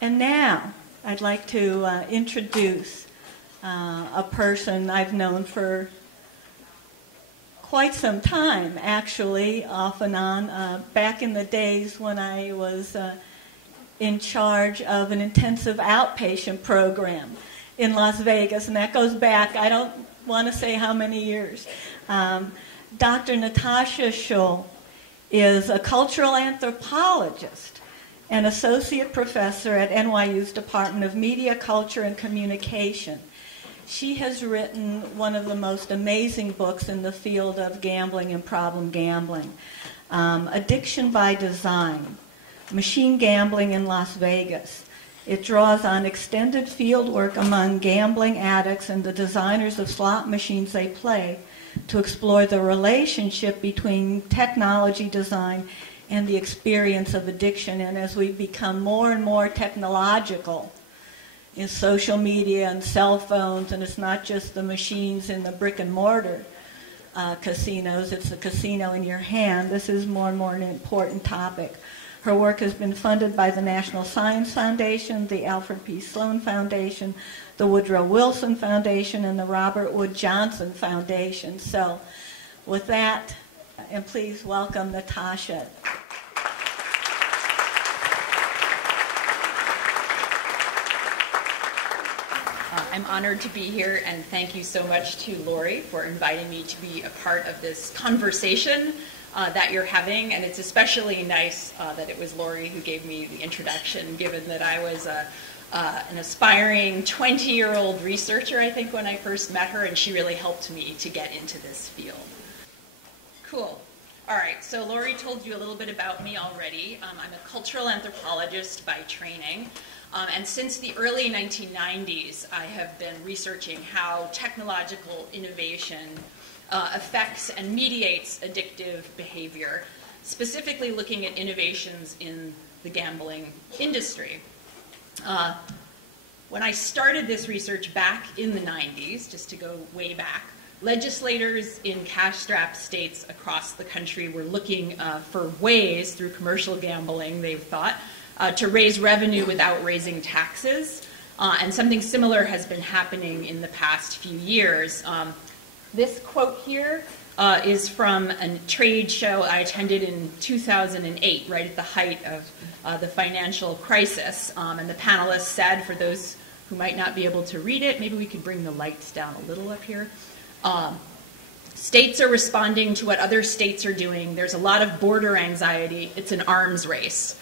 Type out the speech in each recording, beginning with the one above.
And now I'd like to introduce a person I've known for quite some time, actually, off and on, back in the days when I was in charge of an intensive outpatient program in Las Vegas, and that goes back, I don't want to say how many years. Dr. Natasha Schull is a cultural anthropologist and associate professor at NYU's Department of Media, Culture, and Communication. She has written one of the most amazing books in the field of gambling and problem gambling, Addiction by Design, Machine Gambling in Las Vegas. It draws on extended field work among gambling addicts and the designers of slot machines they play to explore the relationship between technology design and the experience of addiction. And as we become more and more technological in social media and cell phones, and it's not just the machines in the brick and mortar casinos, it's the casino in your hand, this is more and more an important topic. Her work has been funded by the National Science Foundation, the Alfred P. Sloan Foundation, the Woodrow Wilson Foundation, and the Robert Wood Johnson Foundation. So with that, and please welcome Natasha. I'm honored to be here, and thank you so much to Lori for inviting me to be a part of this conversation that you're having. And it's especially nice that it was Lori who gave me the introduction, given that I was an aspiring 20-year-old researcher, I think, when I first met her, and she really helped me to get into this field. Cool. All right, so Lori told you a little bit about me already. I'm a cultural anthropologist by training. And since the early 1990s, I have been researching how technological innovation affects and mediates addictive behavior, specifically looking at innovations in the gambling industry. When I started this research back in the 90s, just to go way back, legislators in cash-strapped states across the country were looking for ways, through commercial gambling, they thought, to raise revenue without raising taxes. And something similar has been happening in the past few years. This quote here is from a trade show I attended in 2008, right at the height of the financial crisis. And the panelists said, for those who might not be able to read it, maybe we could bring the lights down a little up here. States are responding to what other states are doing. There's a lot of border anxiety. It's an arms race.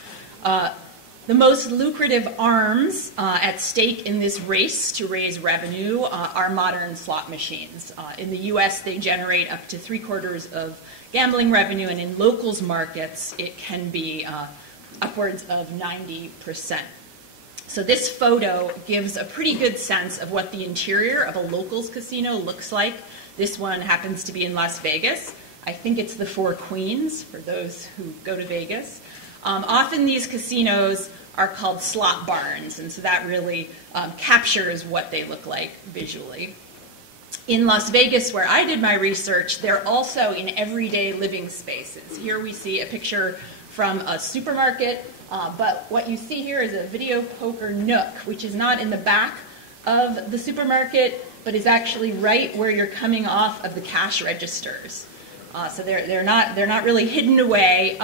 The most lucrative arms at stake in this race to raise revenue are modern slot machines. In the US, they generate up to 3/4 of gambling revenue, and in locals markets, it can be upwards of 90%. So this photo gives a pretty good sense of what the interior of a locals casino looks like. This one happens to be in Las Vegas. I think it's the Four Queens, for those who go to Vegas. Often these casinos are called slot barns, and so that really captures what they look like visually. In Las Vegas, where I did my research, they're also in everyday living spaces. Here we see a picture from a supermarket, but what you see here is a video poker nook, which is not in the back of the supermarket, but is actually right where you're coming off of the cash registers. So they're not really hidden away.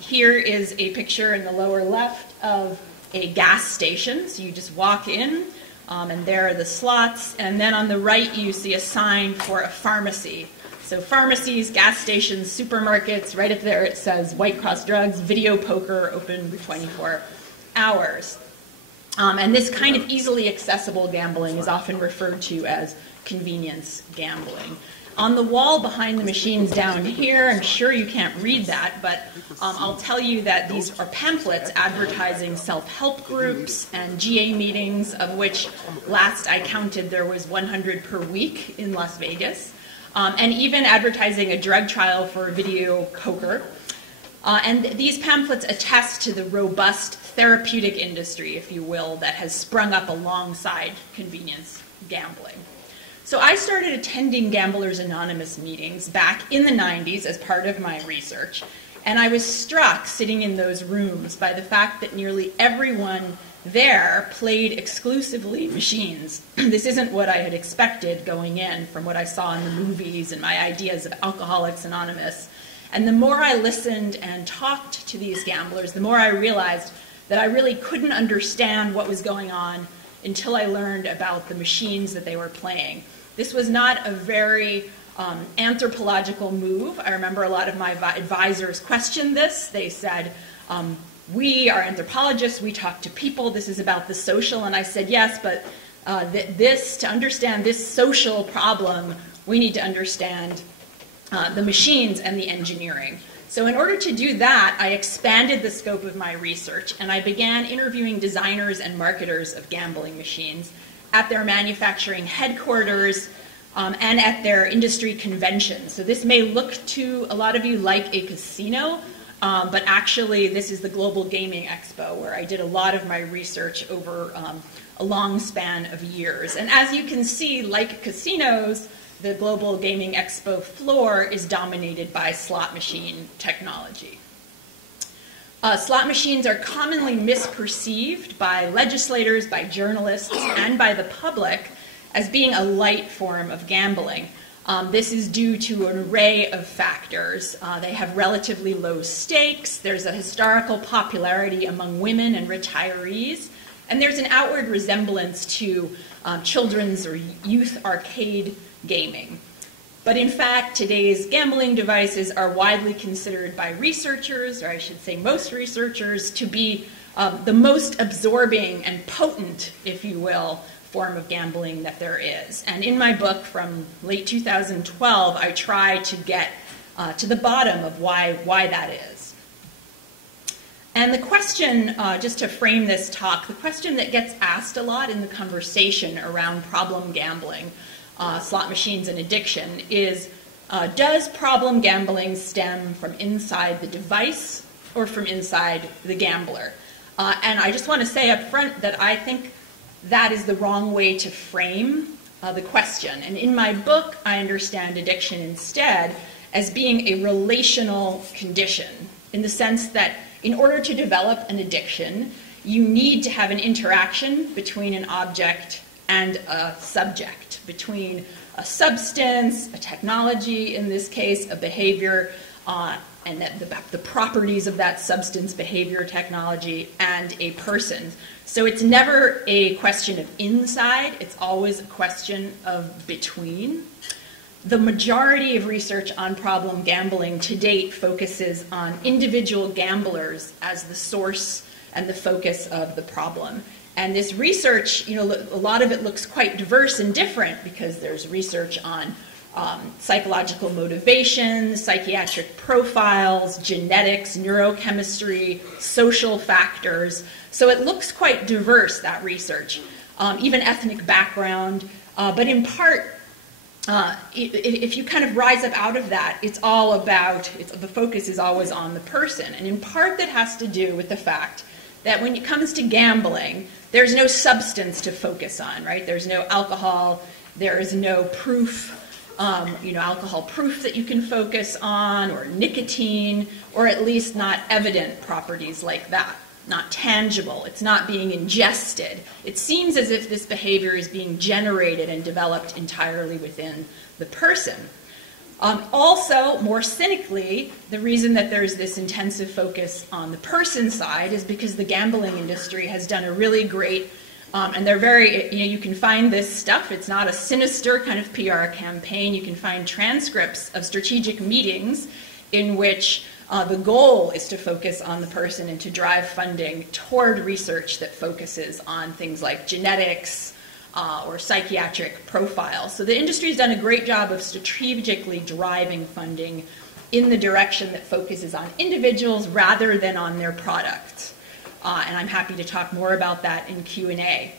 Here is a picture in the lower left of a gas station. So you just walk in, and there are the slots. And then on the right, you see a sign for a pharmacy. So pharmacies, gas stations, supermarkets, right up there it says White Cross Drugs, video poker, open for 24 hours. And this kind of easily accessible gambling is often referred to as convenience gambling. On the wall behind the machines down here, I'm sure you can't read that, but I'll tell you that these are pamphlets advertising self-help groups and GA meetings, of which last I counted there was 100 per week in Las Vegas, and even advertising a drug trial for video poker. And these pamphlets attest to the robust therapeutic industry, if you will, that has sprung up alongside convenience gambling. So I started attending Gamblers Anonymous meetings back in the 90s as part of my research, and I was struck sitting in those rooms by the fact that nearly everyone there played exclusively machines. This isn't what I had expected going in from what I saw in the movies and my ideas of Alcoholics Anonymous. And the more I listened and talked to these gamblers, the more I realized that I really couldn't understand what was going on until I learned about the machines that they were playing. This was not a very anthropological move. I remember a lot of my advisors questioned this. They said, we are anthropologists, we talk to people, this is about the social. And I said, yes, but to understand this social problem, we need to understand the machines and the engineering. So in order to do that, I expanded the scope of my research, and I began interviewing designers and marketers of gambling machines at their manufacturing headquarters and at their industry conventions. So this may look to a lot of you like a casino, but actually this is the Global Gaming Expo, where I did a lot of my research over a long span of years. And as you can see, like casinos, the Global Gaming Expo floor is dominated by slot machine technology. Slot machines are commonly misperceived by legislators, by journalists, and by the public as being a light form of gambling. This is due to an array of factors. They have relatively low stakes, there's a historical popularity among women and retirees, and there's an outward resemblance to children's or youth arcade gaming. But in fact, today's gambling devices are widely considered by researchers, or I should say most researchers, to be the most absorbing and potent, if you will, form of gambling that there is. And in my book from late 2012, I try to get to the bottom of why that is. And the question, just to frame this talk, the question that gets asked a lot in the conversation around problem gambling, slot machines and addiction, is does problem gambling stem from inside the device or from inside the gambler? And I just want to say up front that I think that is the wrong way to frame the question. And in my book, I understand addiction instead as being a relational condition, in the sense that in order to develop an addiction, you need to have an interaction between an object and a subject, between a substance, a technology, in this case, a behavior, and the properties of that substance, behavior, technology, and a person. So it's never a question of inside, it's always a question of between. The majority of research on problem gambling to date focuses on individual gamblers as the source and the focus of the problem. And this research, a lot of it looks quite diverse and different, because there's research on psychological motivation, psychiatric profiles, genetics, neurochemistry, social factors. So it looks quite diverse, that research, even ethnic background. But in part, if you kind of rise up out of that, it's all about, the focus is always on the person. And in part that has to do with the fact that when it comes to gambling, there's no substance to focus on, right? There's no alcohol, there is no proof, alcohol proof that you can focus on, or nicotine, or at least not evident properties like that. Not tangible, it's not being ingested. It seems as if this behavior is being generated and developed entirely within the person. Also, more cynically, the reason that there's this intensive focus on the person side is because the gambling industry has done a really great, and they're very, you can find this stuff, it's not a sinister kind of PR campaign, you can find transcripts of strategic meetings in which the goal is to focus on the person and to drive funding toward research that focuses on things like genetics or psychiatric profiles. So the industry's done a great job of strategically driving funding in the direction that focuses on individuals rather than on their products. And I'm happy to talk more about that in Q&A.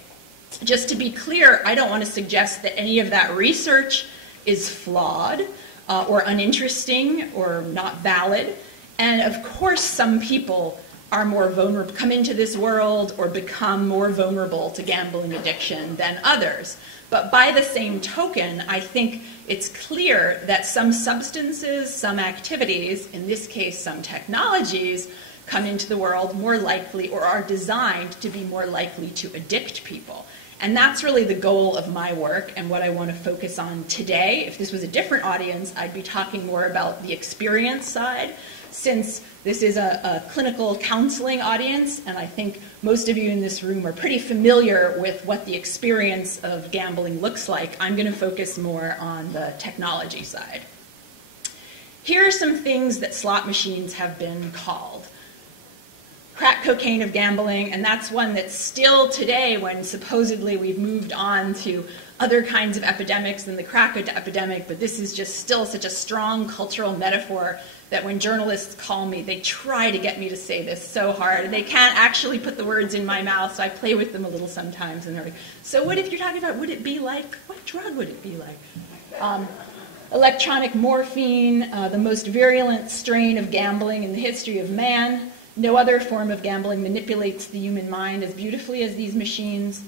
Just to be clear, I don't want to suggest that any of that research is flawed or uninteresting or not valid. And of course, some people are more vulnerable, come into this world or become more vulnerable to gambling addiction than others. But by the same token, I think it's clear that some substances, some activities, in this case some technologies, come into the world more likely, or are designed to be more likely to addict people. And that's really the goal of my work and what I want to focus on today. If this was a different audience, I'd be talking more about the experience side, since this is a clinical counseling audience, and I think most of you in this room are pretty familiar with what the experience of gambling looks like. I'm going to focus more on the technology side. Here are some things that slot machines have been called. Crack cocaine of gambling, and that's one that still today, when supposedly we've moved on to other kinds of epidemics than the crack epidemic, but this is just still such a strong cultural metaphor that when journalists call me, they try to get me to say this so hard. They can't actually put the words in my mouth, so I play with them a little sometimes. And they're like, so what if you're talking about, would it be like, what drug would it be like? Electronic morphine, the most virulent strain of gambling in the history of man. No other form of gambling manipulates the human mind as beautifully as these machines.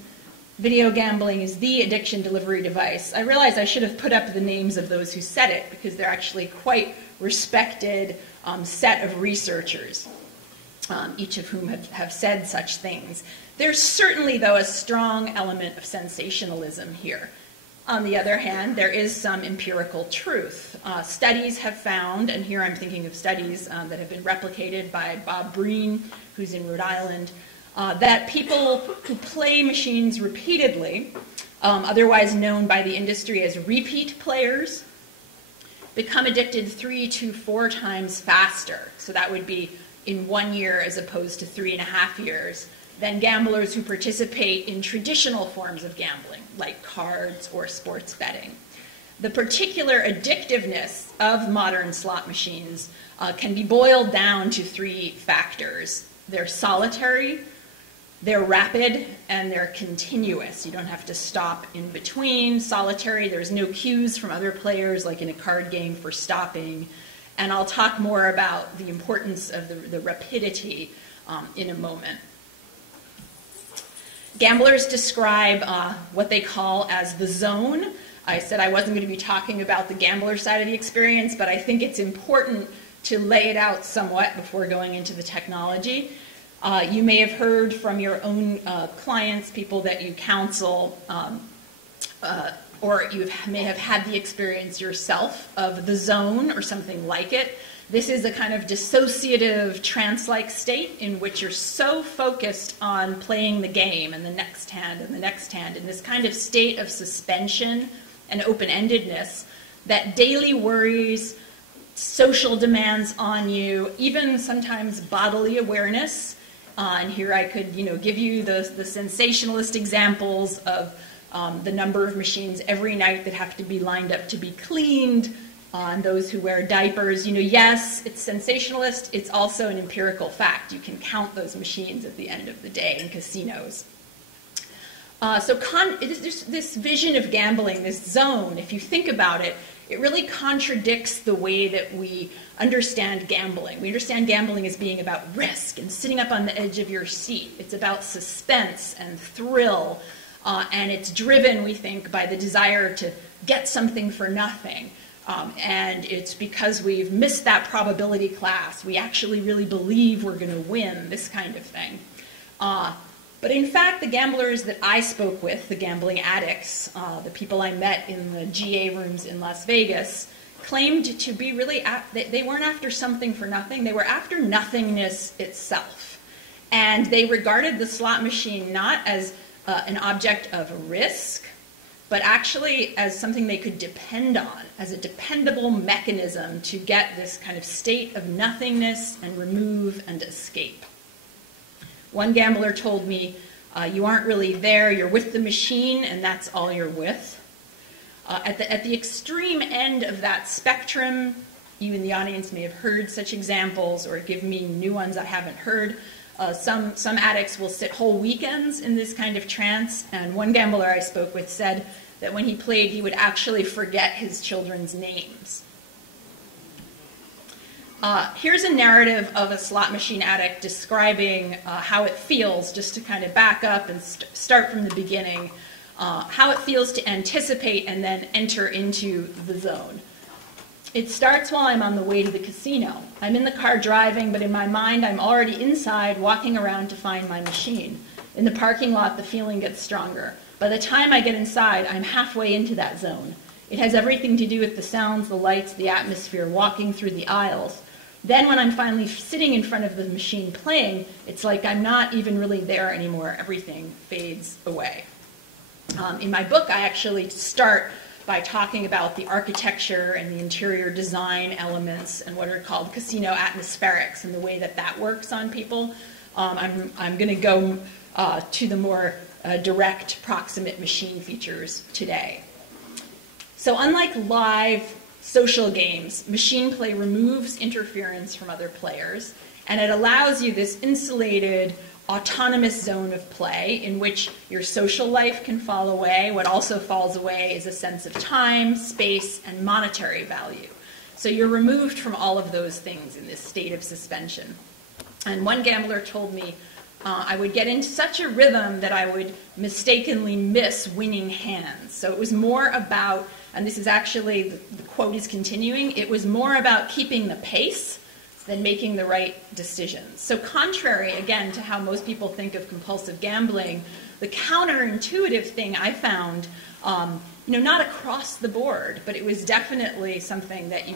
Video gambling is the addiction delivery device. I realize I should have put up the names of those who said it, because they're actually quite respected set of researchers, each of whom have said such things. There's certainly, though, a strong element of sensationalism here. On the other hand, there is some empirical truth. Studies have found, and here I'm thinking of studies that have been replicated by Bob Breen, who's in Rhode Island, that people who play machines repeatedly, otherwise known by the industry as repeat players, become addicted 3 to 4 times faster. So that would be in 1 year as opposed to 3.5 years, than gamblers who participate in traditional forms of gambling, like cards or sports betting. The particular addictiveness of modern slot machines can be boiled down to 3 factors. They're solitary, they're rapid, and they're continuous. You don't have to stop in between. Solitary, there's no cues from other players like in a card game for stopping. And I'll talk more about the importance of the rapidity in a moment. Gamblers describe what they call as the zone. I said I wasn't going to be talking about the gambler side of the experience, but I think it's important to lay it out somewhat before going into the technology. You may have heard from your own clients, people that you counsel, or you may have had the experience yourself of the zone or something like it. This is a kind of dissociative trance-like state in which you're so focused on playing the game and the next hand and the next hand, in this kind of state of suspension and open-endedness that daily worries, social demands on you, even sometimes bodily awareness. And here I could, give you the sensationalist examples of the number of machines every night that have to be lined up to be cleaned, and those who wear diapers. Yes, it's sensationalist. It's also an empirical fact. You can count those machines at the end of the day in casinos. This vision of gambling, this zone, if you think about it, it really contradicts the way that we understand gambling. We understand gambling as being about risk and sitting up on the edge of your seat. It's about suspense and thrill, and it's driven, we think, by the desire to get something for nothing. And it's because we've missed that probability class. We actually really believe we're going to win, this kind of thing. But in fact, the gamblers that I spoke with, the gambling addicts, the people I met in the GA rooms in Las Vegas, claimed to be really, they weren't after something for nothing. They were after nothingness itself. And they regarded the slot machine not as an object of risk, but actually as something they could depend on, as a dependable mechanism to get this kind of state of nothingness and remove and escape. One gambler told me, you aren't really there, you're with the machine, and that's all you're with. At the extreme end of that spectrum, you in the audience may have heard such examples or give me new ones I haven't heard. Some addicts will sit whole weekends in this kind of trance, and one gambler I spoke with said that when he played, he would actually forget his children's names. Here's a narrative of a slot machine addict describing how it feels, just to kind of back up and start from the beginning, how it feels to anticipate and then enter into the zone. It starts while I'm on the way to the casino. I'm in the car driving, but in my mind I'm already inside, walking around to find my machine. In the parking lot, the feeling gets stronger. By the time I get inside, I'm halfway into that zone. It has everything to do with the sounds, the lights, the atmosphere, walking through the aisles. Then when I'm finally sitting in front of the machine playing, it's like I'm not even really there anymore. Everything fades away. In my book, I actually start by talking about the architecture and the interior design elements and what are called casino atmospherics and the way that that works on people. I'm going to go to the more direct, proximate machine features today. So unlike live social games, machine play removes interference from other players, and it allows you this insulated, autonomous zone of play in which your social life can fall away. What also falls away is a sense of time, space, and monetary value. So you're removed from all of those things in this state of suspension. And one gambler told me, I would get into such a rhythm that I would mistakenly miss winning hands. So it was more about, and this is actually, the quote is continuing, it was more about keeping the pace than making the right decisions. So contrary, again, to how most people think of compulsive gambling, the counterintuitive thing I found, not across the board, but it was definitely something that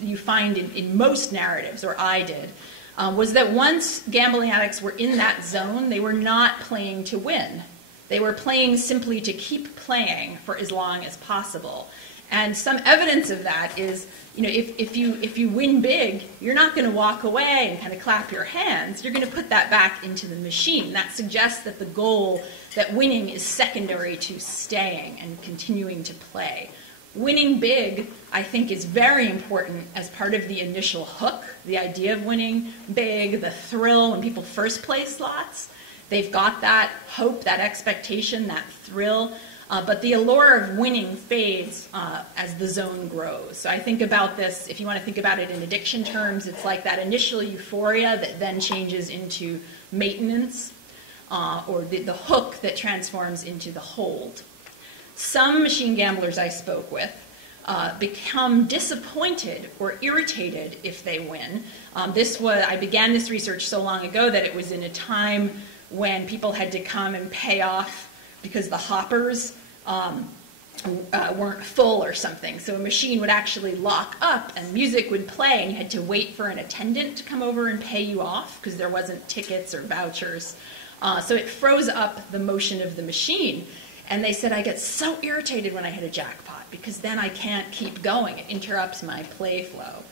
you find in most narratives, or I did, was that once gambling addicts were in that zone, they were not playing to win. They were playing simply to keep playing for as long as possible. And some evidence of that is, if you win big, you're not going to walk away and kind of clap your hands. You're going to put that back into the machine. That suggests that the goal, that winning is secondary to staying and continuing to play. Winning big, I think, is very important as part of the initial hook, the idea of winning big, the thrill when people first play slots. They've got that hope, that expectation, that thrill. But the allure of winning fades as the zone grows. So I think about this, if you want to think about it in addiction terms, it's like that initial euphoria that then changes into maintenance, or the hook that transforms into the hold. Some machine gamblers I spoke with become disappointed or irritated if they win. I began this research so long ago that it was in a time when people had to come and pay off because the hoppers weren't full or something. So a machine would actually lock up and music would play and you had to wait for an attendant to come over and pay you off because there wasn't tickets or vouchers. So it froze up the motion of the machine. And they said, I get so irritated when I hit a jackpot because then I can't keep going. It interrupts my play flow.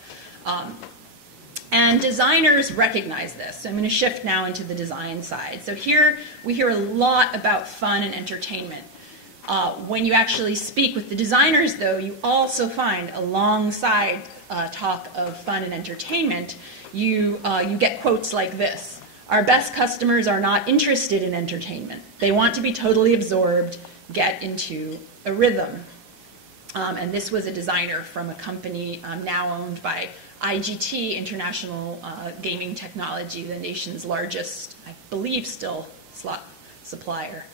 And designers recognize this. So I'm going to shift now into the design side. So here we hear a lot about fun and entertainment. When you actually speak with the designers, though, you also find alongside talk of fun and entertainment, you get quotes like this. Our best customers are not interested in entertainment. They want to be totally absorbed, get into a rhythm. And this was a designer from a company now owned by IGT, International Gaming Technology, the nation's largest, I believe still, slot supplier.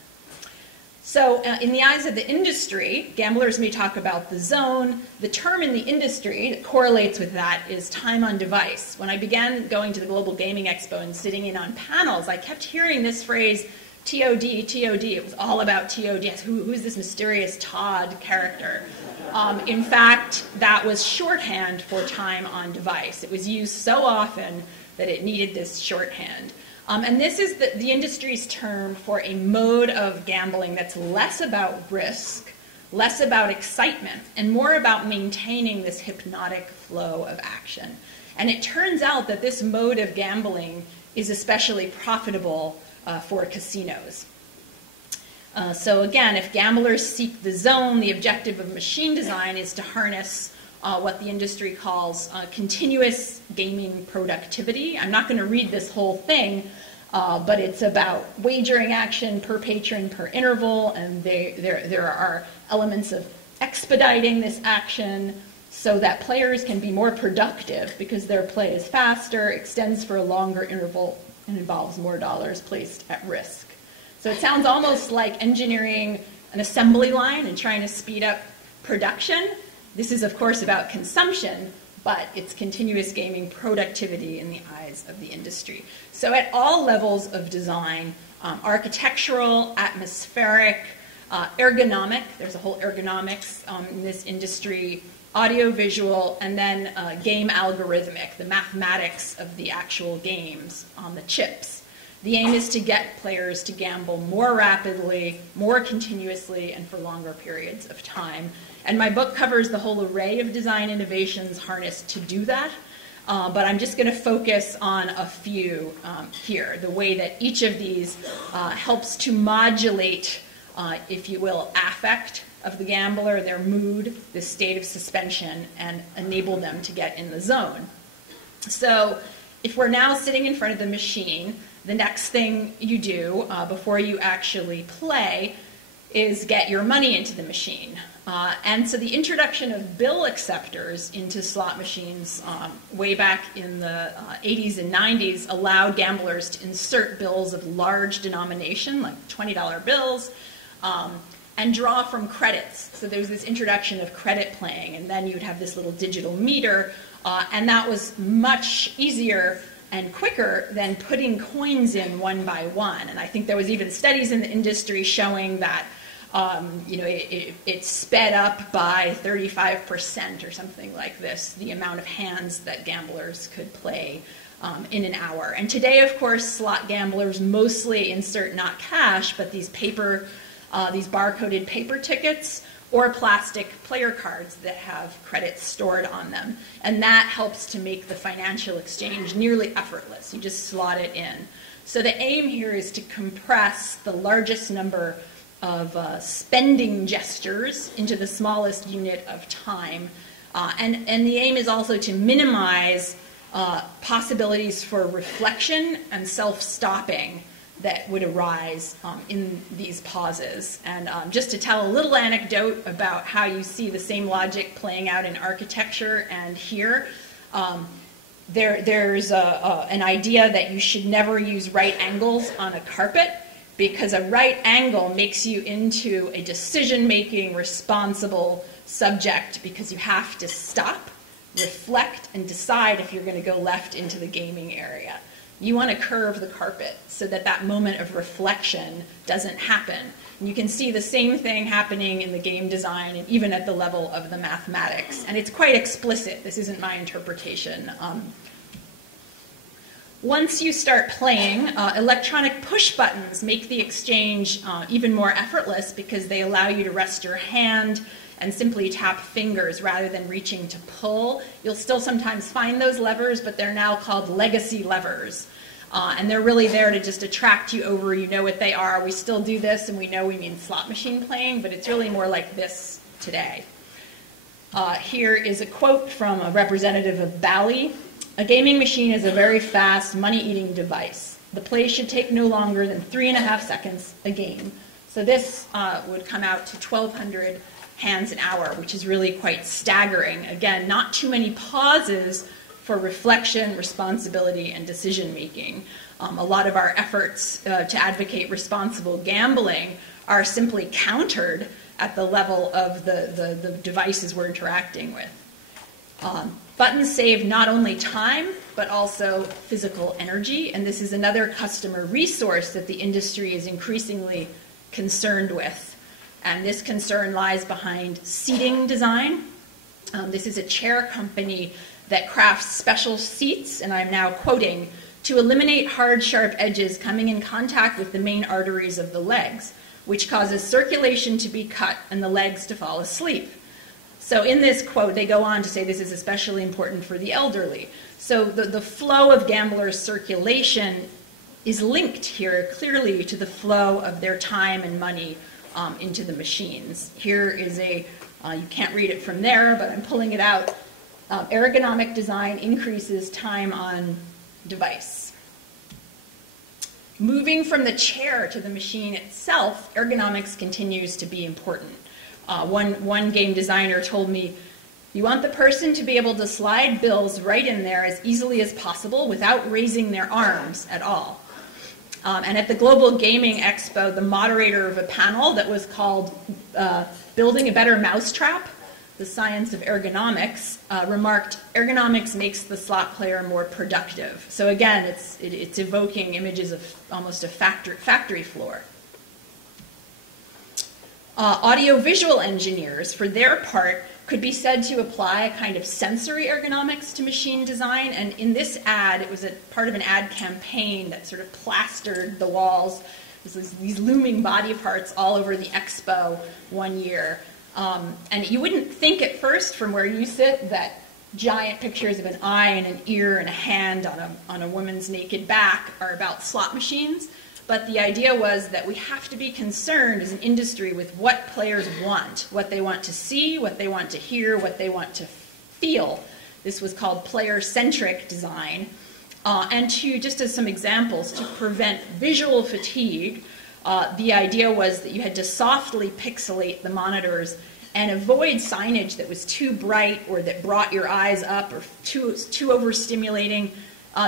So in the eyes of the industry, gamblers may talk about the zone. The term in the industry that correlates with that is time on device. When I began going to the Global Gaming Expo and sitting in on panels, I kept hearing this phrase, TOD, TOD. It was all about TOD. Who's this mysterious Todd character? In fact, that was shorthand for time on device. It was used so often that it needed this shorthand. And this is the industry's term for a mode of gambling that's less about risk, less about excitement, and more about maintaining this hypnotic flow of action. And it turns out that this mode of gambling is especially profitable for casinos. So again, if gamblers seek the zone, the objective of machine design is to harness what the industry calls continuous gaming productivity. I'm not going to read this whole thing, but it's about wagering action per patron per interval, and there are elements of expediting this action so that players can be more productive because their play is faster, extends for a longer interval, and involves more dollars placed at risk. So it sounds almost like engineering an assembly line and trying to speed up production. This is, of course, about consumption, but it's continuous gaming productivity in the eyes of the industry. So at all levels of design, architectural, atmospheric, ergonomic, there's a whole ergonomics in this industry, audiovisual, and then game algorithmic, the mathematics of the actual games on the chips. The aim is to get players to gamble more rapidly, more continuously, and for longer periods of time. And my book covers the whole array of design innovations harnessed to do that. But I'm just going to focus on a few here, the way that each of these helps to modulate, if you will, affect of the gambler, their mood, the state of suspension, and enable them to get in the zone. So if we're now sitting in front of the machine, the next thing you do before you actually play is get your money into the machine. And so the introduction of bill acceptors into slot machines way back in the 80s and 90s allowed gamblers to insert bills of large denomination, like $20 bills, and draw from credits. So there was this introduction of credit playing, and then you'd have this little digital meter, and that was much easier and quicker than putting coins in one by one. And I think there was even studies in the industry showing that it sped up by 35% or something like this, the amount of hands that gamblers could play in an hour. And today, of course, slot gamblers mostly insert not cash, but these barcoded paper tickets or plastic player cards that have credits stored on them. And that helps to make the financial exchange nearly effortless. You just slot it in. So the aim here is to compress the largest number of spending gestures into the smallest unit of time. And the aim is also to minimize possibilities for reflection and self-stopping that would arise in these pauses. And just to tell a little anecdote about how you see the same logic playing out in architecture and here, there's an idea that you should never use right angles on a carpet, because a right angle makes you into a decision-making, responsible subject, because you have to stop, reflect, and decide if you're going to go left into the gaming area. You want to curve the carpet so that that moment of reflection doesn't happen. And you can see the same thing happening in the game design and even at the level of the mathematics. And it's quite explicit. This isn't my interpretation. Once you start playing, electronic push buttons make the exchange even more effortless because they allow you to rest your hand and simply tap fingers rather than reaching to pull. You'll still sometimes find those levers, but they're now called legacy levers. And they're really there to just attract you over. You know what they are. We still do this, and we know we mean slot machine playing, but it's really more like this today. Here is a quote from a representative of Bally. "A gaming machine is a very fast, money-eating device. The play should take no longer than 3.5 seconds a game." So this would come out to 1,200 hands an hour, which is really quite staggering. Again, not too many pauses for reflection, responsibility, and decision-making. A lot of our efforts to advocate responsible gambling are simply countered at the level of the devices we're interacting with. Buttons save not only time, but also physical energy, and this is another customer resource that the industry is increasingly concerned with. And this concern lies behind seating design. This is a chair company that crafts special seats, and I'm now quoting, "to eliminate hard, sharp edges coming in contact with the main arteries of the legs, which causes circulation to be cut and the legs to fall asleep." So in this quote, they go on to say this is especially important for the elderly. So the flow of gamblers' circulation is linked here clearly to the flow of their time and money into the machines. Here is you can't read it from there, but I'm pulling it out. Ergonomic design increases time on device. Moving from the chair to the machine itself, ergonomics continues to be important. One game designer told me, "You want the person to be able to slide bills right in there as easily as possible without raising their arms at all." And at the Global Gaming Expo, the moderator of a panel that was called Building a Better Mousetrap the science of ergonomics, remarked, "Ergonomics makes the slot player more productive." So again, it's evoking images of almost a factory floor. Audiovisual engineers, for their part, could be said to apply a kind of sensory ergonomics to machine design. And in this ad, it was a part of an ad campaign that sort of plastered the walls. There's these looming body parts all over the expo one year. And you wouldn't think at first from where you sit that giant pictures of an eye and an ear and a hand on a woman's naked back are about slot machines. But the idea was that we have to be concerned as an industry with what players want, what they want to see, what they want to hear, what they want to feel. This was called player-centric design. And just as some examples, to prevent visual fatigue, the idea was that you had to softly pixelate the monitors and avoid signage that was too bright or that brought your eyes up or too overstimulating.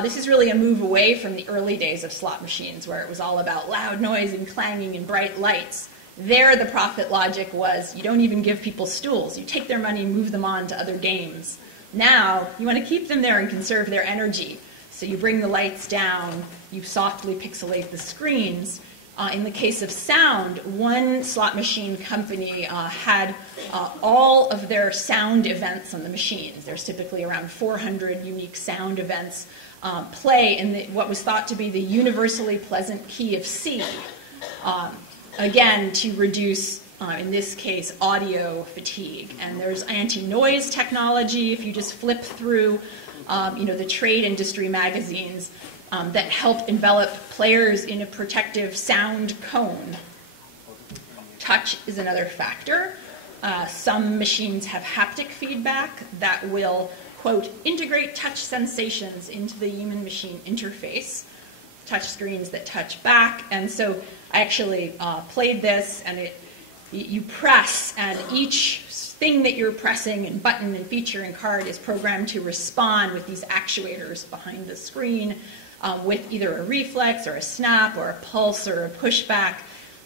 This is really a move away from the early days of slot machines where it was all about loud noise and clanging and bright lights. There, the profit logic was you don't even give people stools. You take their money and move them on to other games. Now, you want to keep them there and conserve their energy. So you bring the lights down, you softly pixelate the screens. In the case of sound, one slot machine company had all of their sound events on the machines. There's typically around 400 unique sound events play in what was thought to be the universally pleasant key of C, again, to reduce, in this case, audio fatigue. And there's anti-noise technology. If you just flip through the trade industry magazines that help envelop players in a protective sound cone. Touch is another factor. Some machines have haptic feedback that will, quote, integrate touch sensations into the human-machine interface, touch screens that touch back. And so I actually played this, and you press, and each thing that you're pressing and button and feature and card is programmed to respond with these actuators behind the screen with either a reflex or a snap or a pulse or a pushback.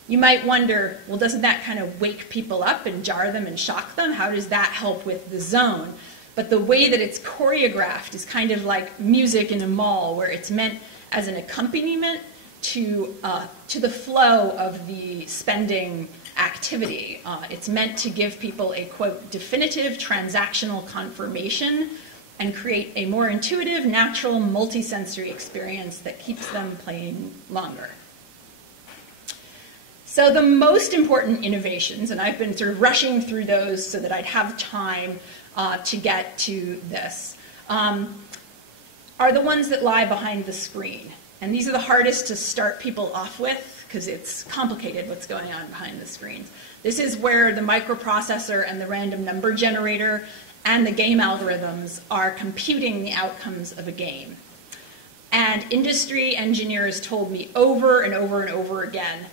You might wonder, well, doesn't that kind of wake people up and jar them and shock them? How does that help with the zone? But the way that it's choreographed is kind of like music in a mall, where it's meant as an accompaniment to the flow of the spending activity. It's meant to give people a, quote, definitive transactional confirmation and create a more intuitive, natural, multisensory experience that keeps them playing longer. So the most important innovations, and I've been sort of rushing through those so that I'd have time to get to this, are the ones that lie behind the screen. And these are the hardest to start people off with because it's complicated what's going on behind the screens. This is where the microprocessor and the random number generator and the game algorithms are computing the outcomes of a game. And industry engineers told me over and over and over again,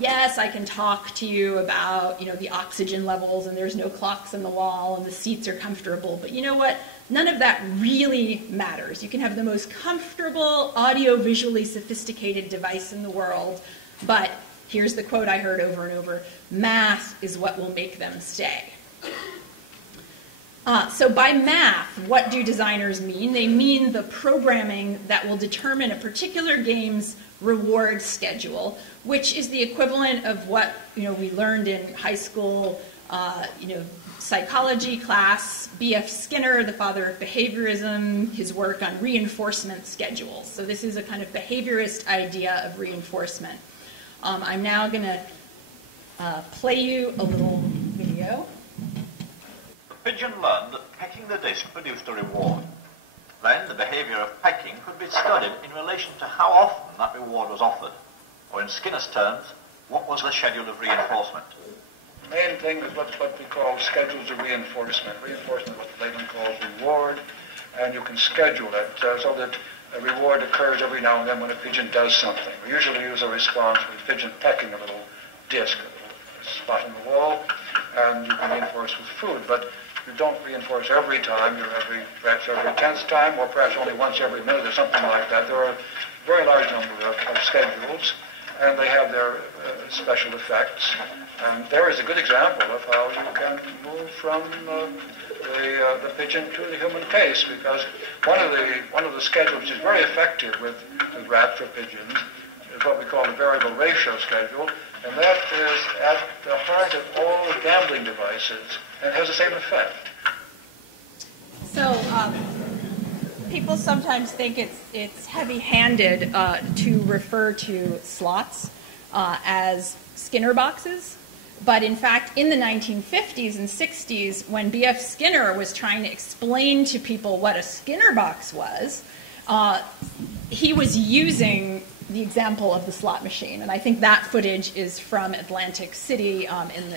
yes, I can talk to you about the oxygen levels and there's no clocks on the wall and the seats are comfortable, but you know what? None of that really matters. You can have the most comfortable, audio-visually sophisticated device in the world, but here's the quote I heard over and over, math is what will make them stay. So by math, what do designers mean? They mean the programming that will determine a particular game's reward schedule, which is the equivalent of what we learned in high school, psychology class. B.F. Skinner, the father of behaviorism, his work on reinforcement schedules. So this is a kind of behaviorist idea of reinforcement. I'm now going to play you a little video. The pigeon learned that pecking the disc produced a reward. Then the behaviour of pecking could be studied in relation to how often that reward was offered, or in Skinner's terms, what was the schedule of reinforcement. The main thing is what we call schedules of reinforcement. Reinforcement is what Layman calls reward, and you can schedule it so that a reward occurs every now and then when a pigeon does something. We usually use a response with pigeon pecking a little disc, a little spot in the wall, and you can reinforce with food, but you don't reinforce every time, perhaps every 10th time, or perhaps only once every minute or something like that. There are a very large number of schedules, and they have their special effects. And there is a good example of how you can move from the pigeon to the human case, because one of the schedules which is very effective with rats or pigeons is what we call the variable ratio schedule, and that is at the heart of all the gambling devices and has the same effect. So people sometimes think it's heavy-handed to refer to slots as Skinner boxes. But in fact, in the 1950s and 60s, when B.F. Skinner was trying to explain to people what a Skinner box was, he was using the example of the slot machine. And I think that footage is from Atlantic City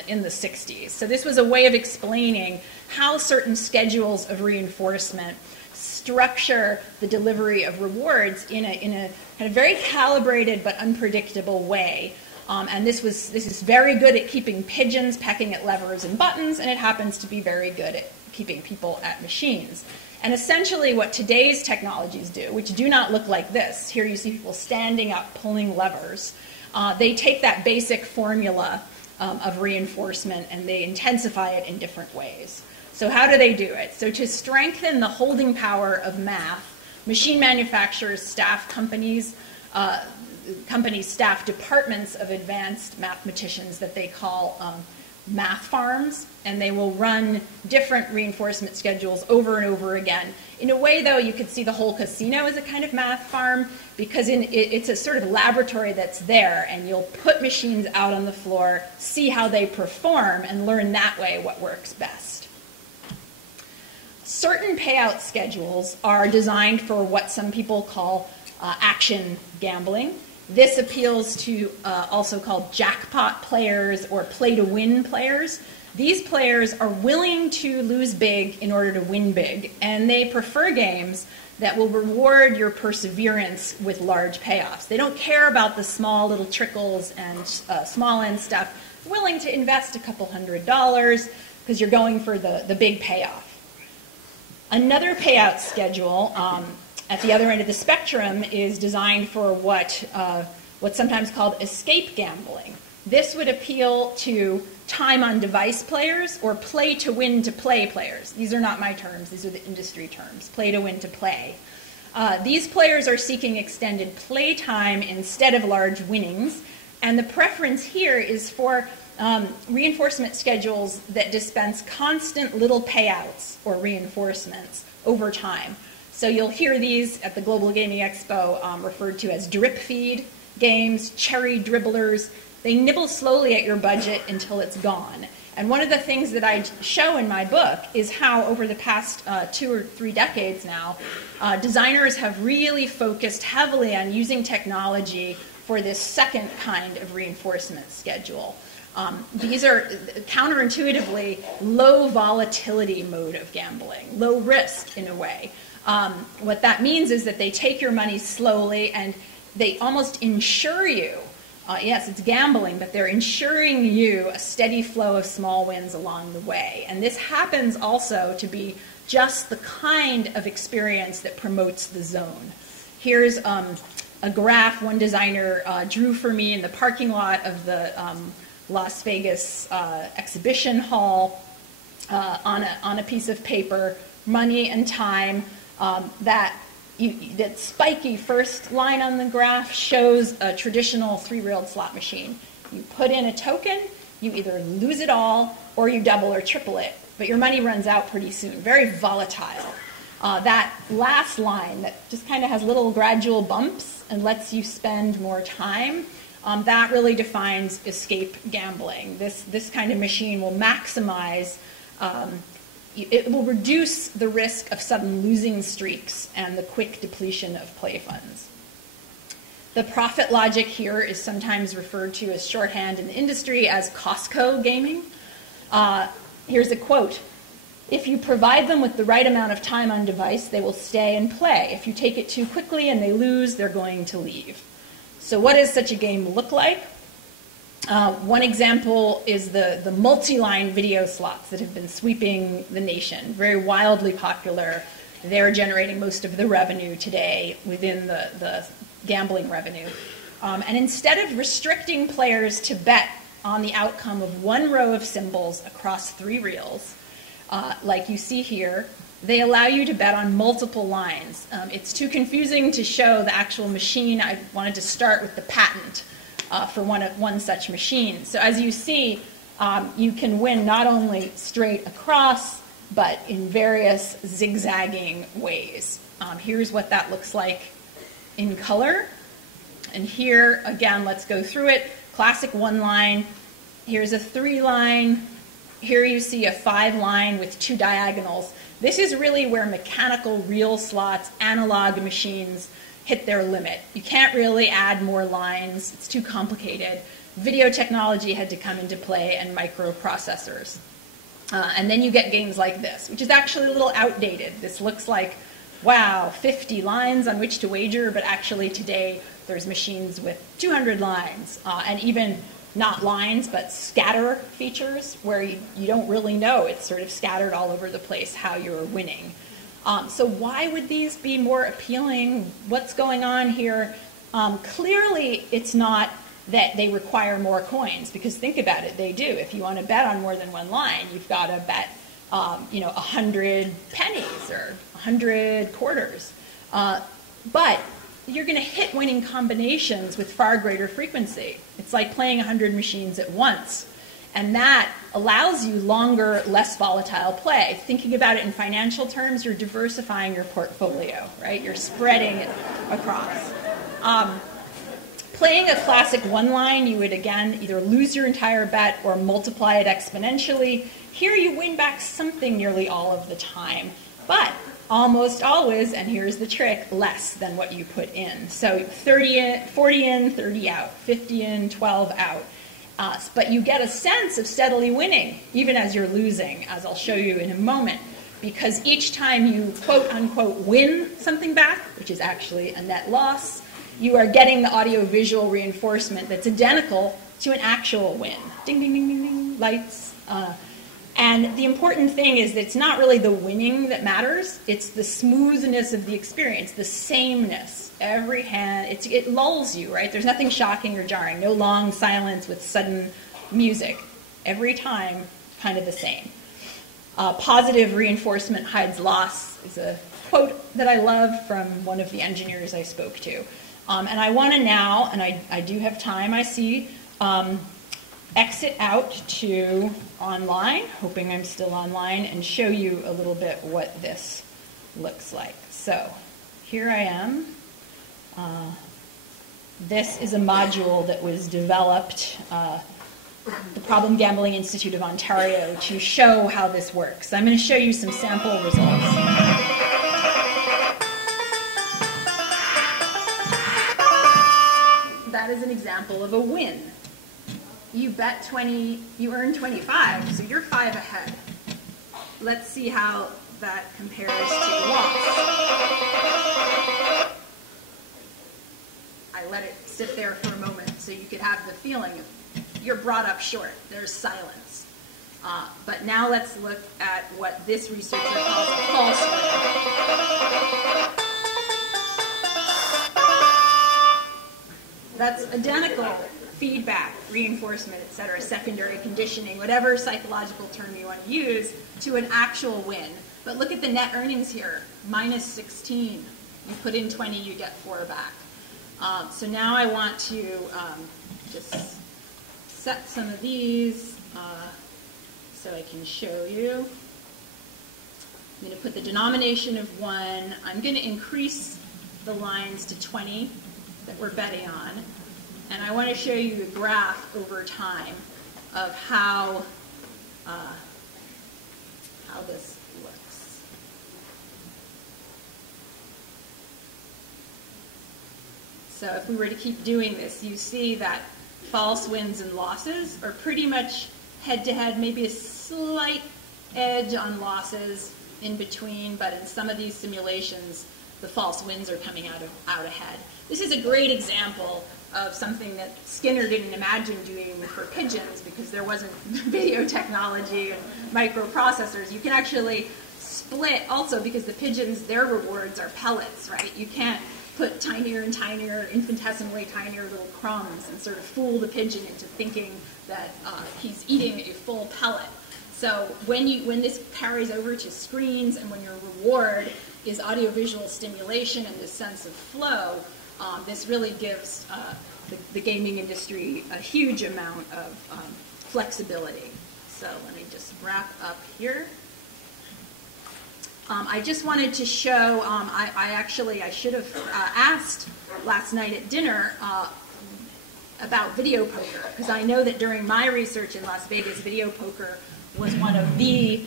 in the 60s. So this was a way of explaining how certain schedules of reinforcement structure the delivery of rewards in a kind of very calibrated but unpredictable way. And this is very good at keeping pigeons pecking at levers and buttons, and it happens to be very good at keeping people at machines. And essentially what today's technologies do, which do not look like this, here you see people standing up pulling levers, they take that basic formula of reinforcement and they intensify it in different ways. So how do they do it? So to strengthen the holding power of math, machine manufacturers staff companies staff departments of advanced mathematicians that they call math farms, and they will run different reinforcement schedules over and over again. In a way, though, you could see the whole casino as a kind of math farm, because it's a sort of laboratory that's there, and you'll put machines out on the floor, see how they perform, and learn that way what works best. Certain payout schedules are designed for what some people call action gambling. This appeals to also called jackpot players or play-to-win players. These players are willing to lose big in order to win big, and they prefer games that will reward your perseverance with large payoffs. They don't care about the small little trickles and small-end stuff. They're willing to invest a couple $100 because you're going for the big payoff. Another payout schedule at the other end of the spectrum is designed for what's sometimes called escape gambling. This would appeal to time-on-device players or play-to-win-to-play players. These are not my terms. These are the industry terms, play-to-win-to-play. These players are seeking extended play time instead of large winnings, and the preference here is for reinforcement schedules that dispense constant little payouts or reinforcements over time. So you'll hear these at the Global Gaming Expo referred to as drip feed games, cherry dribblers. They nibble slowly at your budget until it's gone. And one of the things that I show in my book is how over the past 2 or 3 decades now, designers have really focused heavily on using technology for this second kind of reinforcement schedule. These are counterintuitively low volatility mode of gambling, low risk in a way. What that means is that they take your money slowly and they almost insure you. Yes, it's gambling, but they're ensuring you a steady flow of small wins along the way. And this happens also to be just the kind of experience that promotes the zone. Here's a graph one designer drew for me in the parking lot of the Las Vegas exhibition hall on a piece of paper, money and time. That spiky first line on the graph shows a traditional 3-reeled slot machine. You put in a token, you either lose it all or you double or triple it, but your money runs out pretty soon. Very volatile. That last line that just kind of has little gradual bumps and lets you spend more time, that really defines escape gambling. This kind of machine will maximize it will reduce the risk of sudden losing streaks and the quick depletion of play funds. The profit logic here is sometimes referred to as shorthand in the industry as Costco gaming. Here's a quote. If you provide them with the right amount of time on device, they will stay and play. If you take it too quickly and they lose, they're going to leave. So what does such a game look like? One example is the multi-line video slots that have been sweeping the nation, very wildly popular. They're generating most of the revenue today within the gambling revenue. And instead of restricting players to bet on the outcome of one row of symbols across 3 reels, like you see here. They allow you to bet on multiple lines. It's too confusing to show the actual machine. I wanted to start with the patent for one such machine. So as you see, you can win not only straight across, but in various zigzagging ways. Here's what that looks like in color. And here, again, let's go through it. Classic 1-line. Here's a 3-line. Here you see a 5-line with 2 diagonals. This is really where mechanical reel slots, analog machines hit their limit. You can't really add more lines. It's too complicated. Video technology had to come into play and microprocessors. And then you get games like this, which is actually a little outdated. This looks like, wow, 50 lines on which to wager, but actually today there's machines with 200 lines, and even not lines, but scatter features where you don't really know. It's sort of scattered all over the place how you're winning. So why would these be more appealing? What's going on here? Clearly, it's not that they require more coins, because think about it, they do. If you want to bet on more than one line, you've got to bet 100 pennies or 100 quarters. But you're going to hit winning combinations with far greater frequency. It's like playing 100 machines at once. And that allows you longer, less volatile play. Thinking about it in financial terms, you're diversifying your portfolio, right? You're spreading it across. Playing a classic 1-line, you would, again, either lose your entire bet or multiply it exponentially. Here you win back something nearly all of the time. But almost always, and here's the trick, less than what you put in. So 40 in, 30 out, 50 in, 12 out. But you get a sense of steadily winning, even as you're losing, as I'll show you in a moment. Because each time you quote-unquote win something back, which is actually a net loss, you are getting the audio-visual reinforcement that's identical to an actual win. Ding, ding, ding, ding, ding, lights. And the important thing is that it's not really the winning that matters. It's the smoothness of the experience, the sameness. Every hand, it lulls you, right? There's nothing shocking or jarring. No long silence with sudden music. Every time, kind of the same. Positive reinforcement hides loss is a quote that I love from one of the engineers I spoke to. And I want to now, and I do have time, I see, exit out to online, hoping I'm still online, and show you a little bit what this looks like. So here I am. This is a module that was developed, the Problem Gambling Institute of Ontario, to show how this works. I'm going to show you some sample results. That is an example of a win. You bet 20, you earn 25, so you're 5 ahead. Let's see how that compares to the loss. I let it sit there for a moment so you could have the feeling of you're brought up short. There's silence. But now let's look at what this researcher calls a false win. That's identical feedback, reinforcement, etc., secondary conditioning, whatever psychological term you want to use, to an actual win. But look at the net earnings here, minus 16. You put in 20, you get 4 back. So now I want to just set some of these so I can show you. I'm going to put the denomination of 1. I'm going to increase the lines to 20 that we're betting on. And I want to show you the graph over time of how this looks. So if we were to keep doing this, you see that false wins and losses are pretty much head-to-head, maybe a slight edge on losses in between, but in some of these simulations, the false wins are coming out ahead. This is a great example of something that Skinner didn't imagine doing for pigeons because there wasn't video technology and microprocessors. You can actually split also because the pigeons, their rewards are pellets, right? You can't put tinier and tinier, infinitesimally tinier little crumbs and sort of fool the pigeon into thinking that he's eating a full pellet. So when this carries over to screens and when your reward is audiovisual stimulation and this sense of flow, this really gives the gaming industry a huge amount of flexibility. So let me just wrap up here. I just wanted to show, I should have asked last night at dinner about video poker, because I know that during my research in Las Vegas, video poker was one of the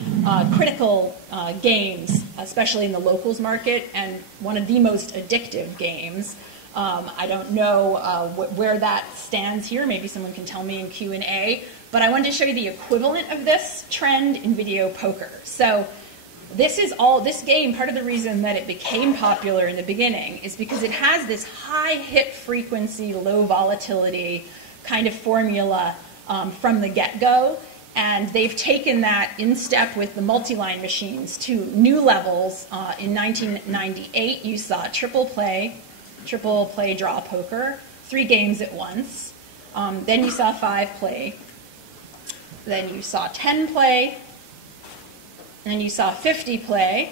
critical games, especially in the locals market, and one of the most addictive games. I don't know where that stands here. Maybe someone can tell me in Q&A. But I wanted to show you the equivalent of this trend in video poker. So this game, part of the reason that it became popular in the beginning is because it has this high hit frequency, low volatility kind of formula from the get-go. And they've taken that in step with the multi-line machines to new levels. In 1998, you saw triple play draw poker, 3 games at once. Then you saw 5 play. Then you saw 10 play. Then you saw 50 play.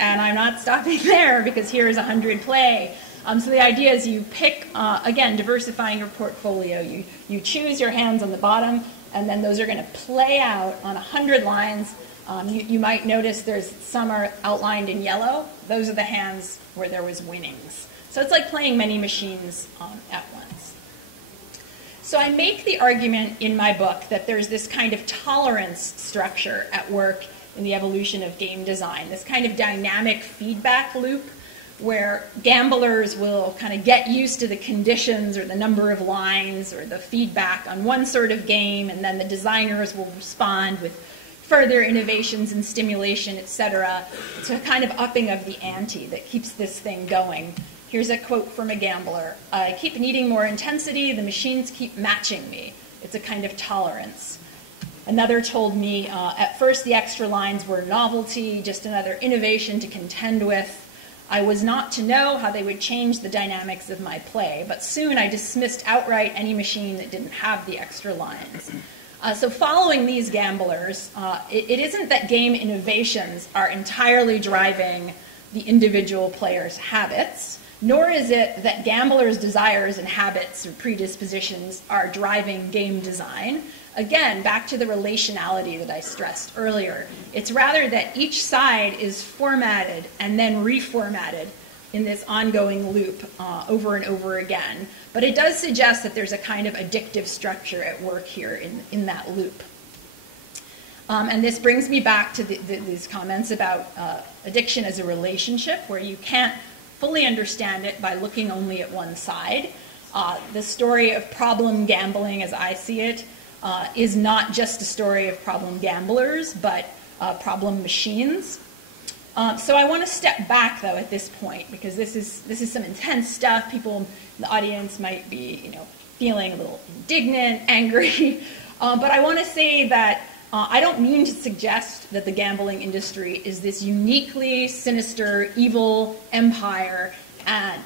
And I'm not stopping there because here's 100 play. So the idea is you pick, again, diversifying your portfolio. You choose your hands on the bottom, and then those are going to play out on 100 lines. You might notice some are outlined in yellow. Those are the hands where there was winnings. So it's like playing many machines at once. So I make the argument in my book that there's this kind of tolerance structure at work in the evolution of game design, this kind of dynamic feedback loop where gamblers will kind of get used to the conditions or the number of lines or the feedback on one sort of game, and then the designers will respond with further innovations and stimulation, etc. It's a kind of upping of the ante that keeps this thing going. Here's a quote from a gambler. I keep needing more intensity. The machines keep matching me. It's a kind of tolerance. Another told me, at first the extra lines were novelty, just another innovation to contend with. I was not to know how they would change the dynamics of my play, but soon I dismissed outright any machine that didn't have the extra lines. So following these gamblers, it isn't that game innovations are entirely driving the individual player's habits, nor is it that gamblers' desires and habits or predispositions are driving game design. Again, back to the relationality that I stressed earlier. It's rather that each side is formatted and then reformatted in this ongoing loop over and over again. But it does suggest that there's a kind of addictive structure at work here in that loop. And this brings me back to these comments about addiction as a relationship, where you can't fully understand it by looking only at one side. The story of problem gambling, as I see it, is not just a story of problem gamblers, but problem machines. So I want to step back, though, at this point, because this is some intense stuff. People in the audience might be, feeling a little indignant, angry. But I want to say that I don't mean to suggest that the gambling industry is this uniquely sinister, evil empire,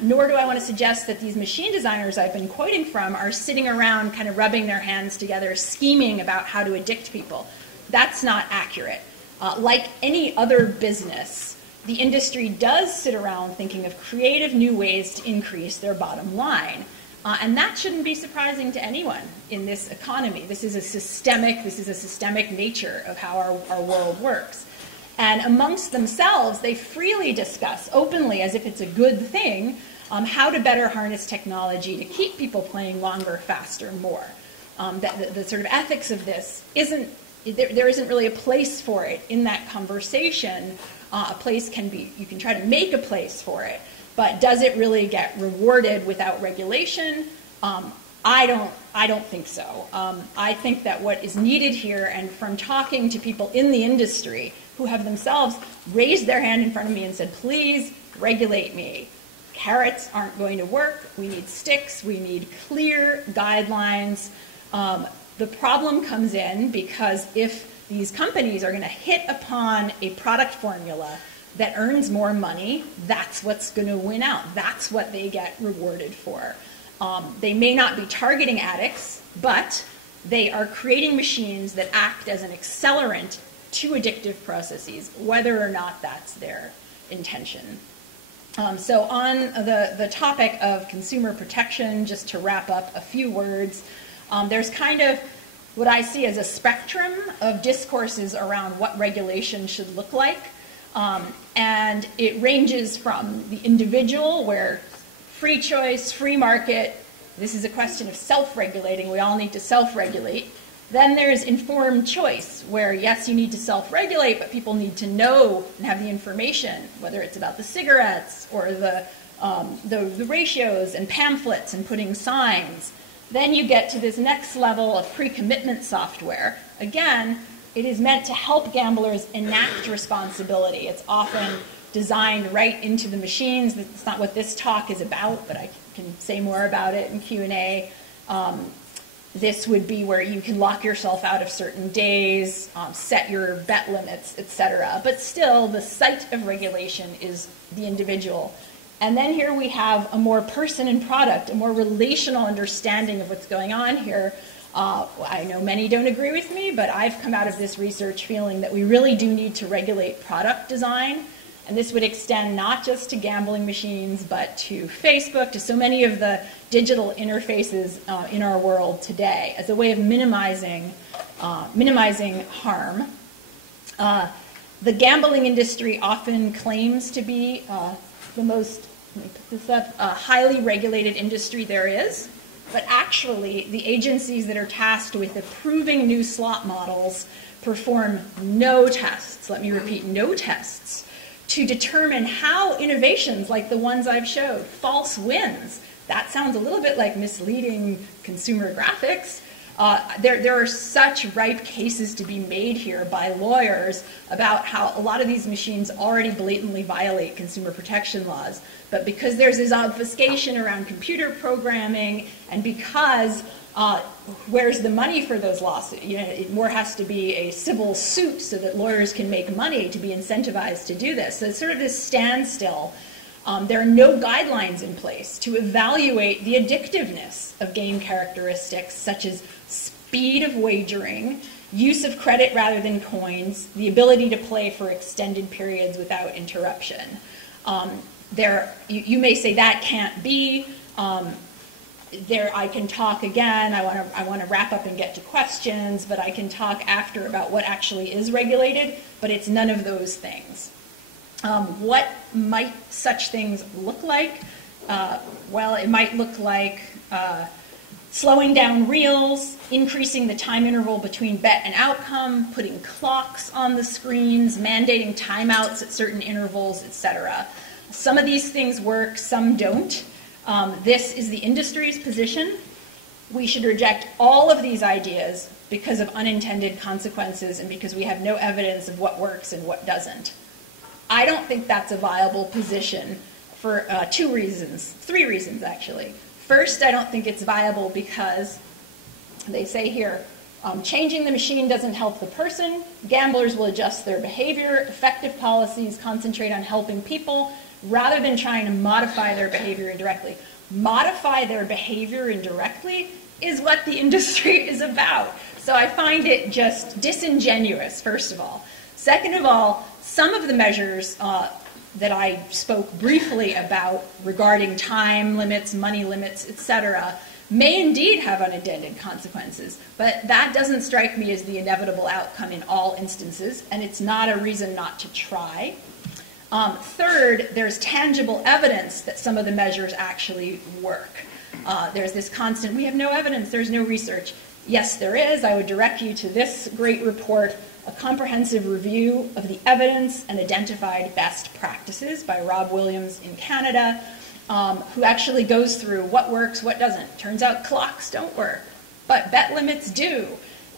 nor do I want to suggest that these machine designers I've been quoting from are sitting around kind of rubbing their hands together, scheming about how to addict people. That's not accurate. Like any other business, the industry does sit around thinking of creative new ways to increase their bottom line. And that shouldn't be surprising to anyone in this economy. This is a systemic nature of how our world works. And amongst themselves, they freely discuss openly, as if it's a good thing, how to better harness technology to keep people playing longer, faster, more. The sort of ethics of this there isn't really a place for it in that conversation. A place you can try to make a place for it, but does it really get rewarded without regulation? I don't think so. I think that what is needed here, and from talking to people in the industry who have themselves raised their hand in front of me and said, please regulate me. Carrots aren't going to work. We need sticks. We need clear guidelines. The problem comes in because if these companies are going to hit upon a product formula that earns more money, that's what's going to win out. That's what they get rewarded for. They may not be targeting addicts, but they are creating machines that act as an accelerant to addictive processes, whether or not that's their intention. So on the topic of consumer protection, just to wrap up a few words, there's kind of what I see as a spectrum of discourses around what regulation should look like. And it ranges from the individual, where free choice, free market, this is a question of self-regulating, we all need to self-regulate. Then there's informed choice, where yes, you need to self-regulate, but people need to know and have the information, whether it's about the cigarettes or the ratios and pamphlets and putting signs. Then you get to this next level of pre-commitment software. Again, it is meant to help gamblers enact responsibility. It's often designed right into the machines. That's not what this talk is about, but I can say more about it in Q&A. This would be where you can lock yourself out of certain days, set your bet limits, etc. But still, the site of regulation is the individual. And then here we have a more person and product, a more relational understanding of what's going on here. I know many don't agree with me, but I've come out of this research feeling that we really do need to regulate product design. And this would extend not just to gambling machines, but to Facebook, to so many of the digital interfaces in our world today, as a way of minimizing harm. The gambling industry often claims to be the most, let me put this up, highly regulated industry there is. But actually, the agencies that are tasked with approving new slot models perform no tests, let me repeat, no tests, to determine how innovations like the ones I've showed, false wins, that sounds a little bit like misleading consumer graphics. There are such ripe cases to be made here by lawyers about how a lot of these machines already blatantly violate consumer protection laws. But because there's this obfuscation around computer programming, and because where's the money for those lawsuits? You know, it more has to be a civil suit so that lawyers can make money to be incentivized to do this. So it's sort of this standstill. There are no guidelines in place to evaluate the addictiveness of game characteristics, such as speed of wagering, use of credit rather than coins, the ability to play for extended periods without interruption. You may say that can't be. I can talk again. I want to wrap up and get to questions, but I can talk after about what actually is regulated, but it's none of those things. What might such things look like? Well, it might look like slowing down reels, increasing the time interval between bet and outcome, putting clocks on the screens, mandating timeouts at certain intervals, etc. Some of these things work, some don't. This is the industry's position. We should reject all of these ideas because of unintended consequences and because we have no evidence of what works and what doesn't. I don't think that's a viable position for three reasons actually. First, I don't think it's viable because they say here, changing the machine doesn't help the person. Gamblers will adjust their behavior. Effective policies concentrate on helping people rather than trying to modify their behavior indirectly. Modify their behavior indirectly is what the industry is about. So I find it just disingenuous, first of all. Second of all, some of the measures that I spoke briefly about regarding time limits, money limits, etc., may indeed have unintended consequences, but that doesn't strike me as the inevitable outcome in all instances, and it's not a reason not to try. Third, there's tangible evidence that some of the measures actually work. There's this constant, we have no evidence, there's no research. Yes, there is. I would direct you to this great report, A Comprehensive Review of the Evidence and Identified Best Practices by Rob Williams in Canada, who actually goes through what works, what doesn't. Turns out clocks don't work, but bet limits do,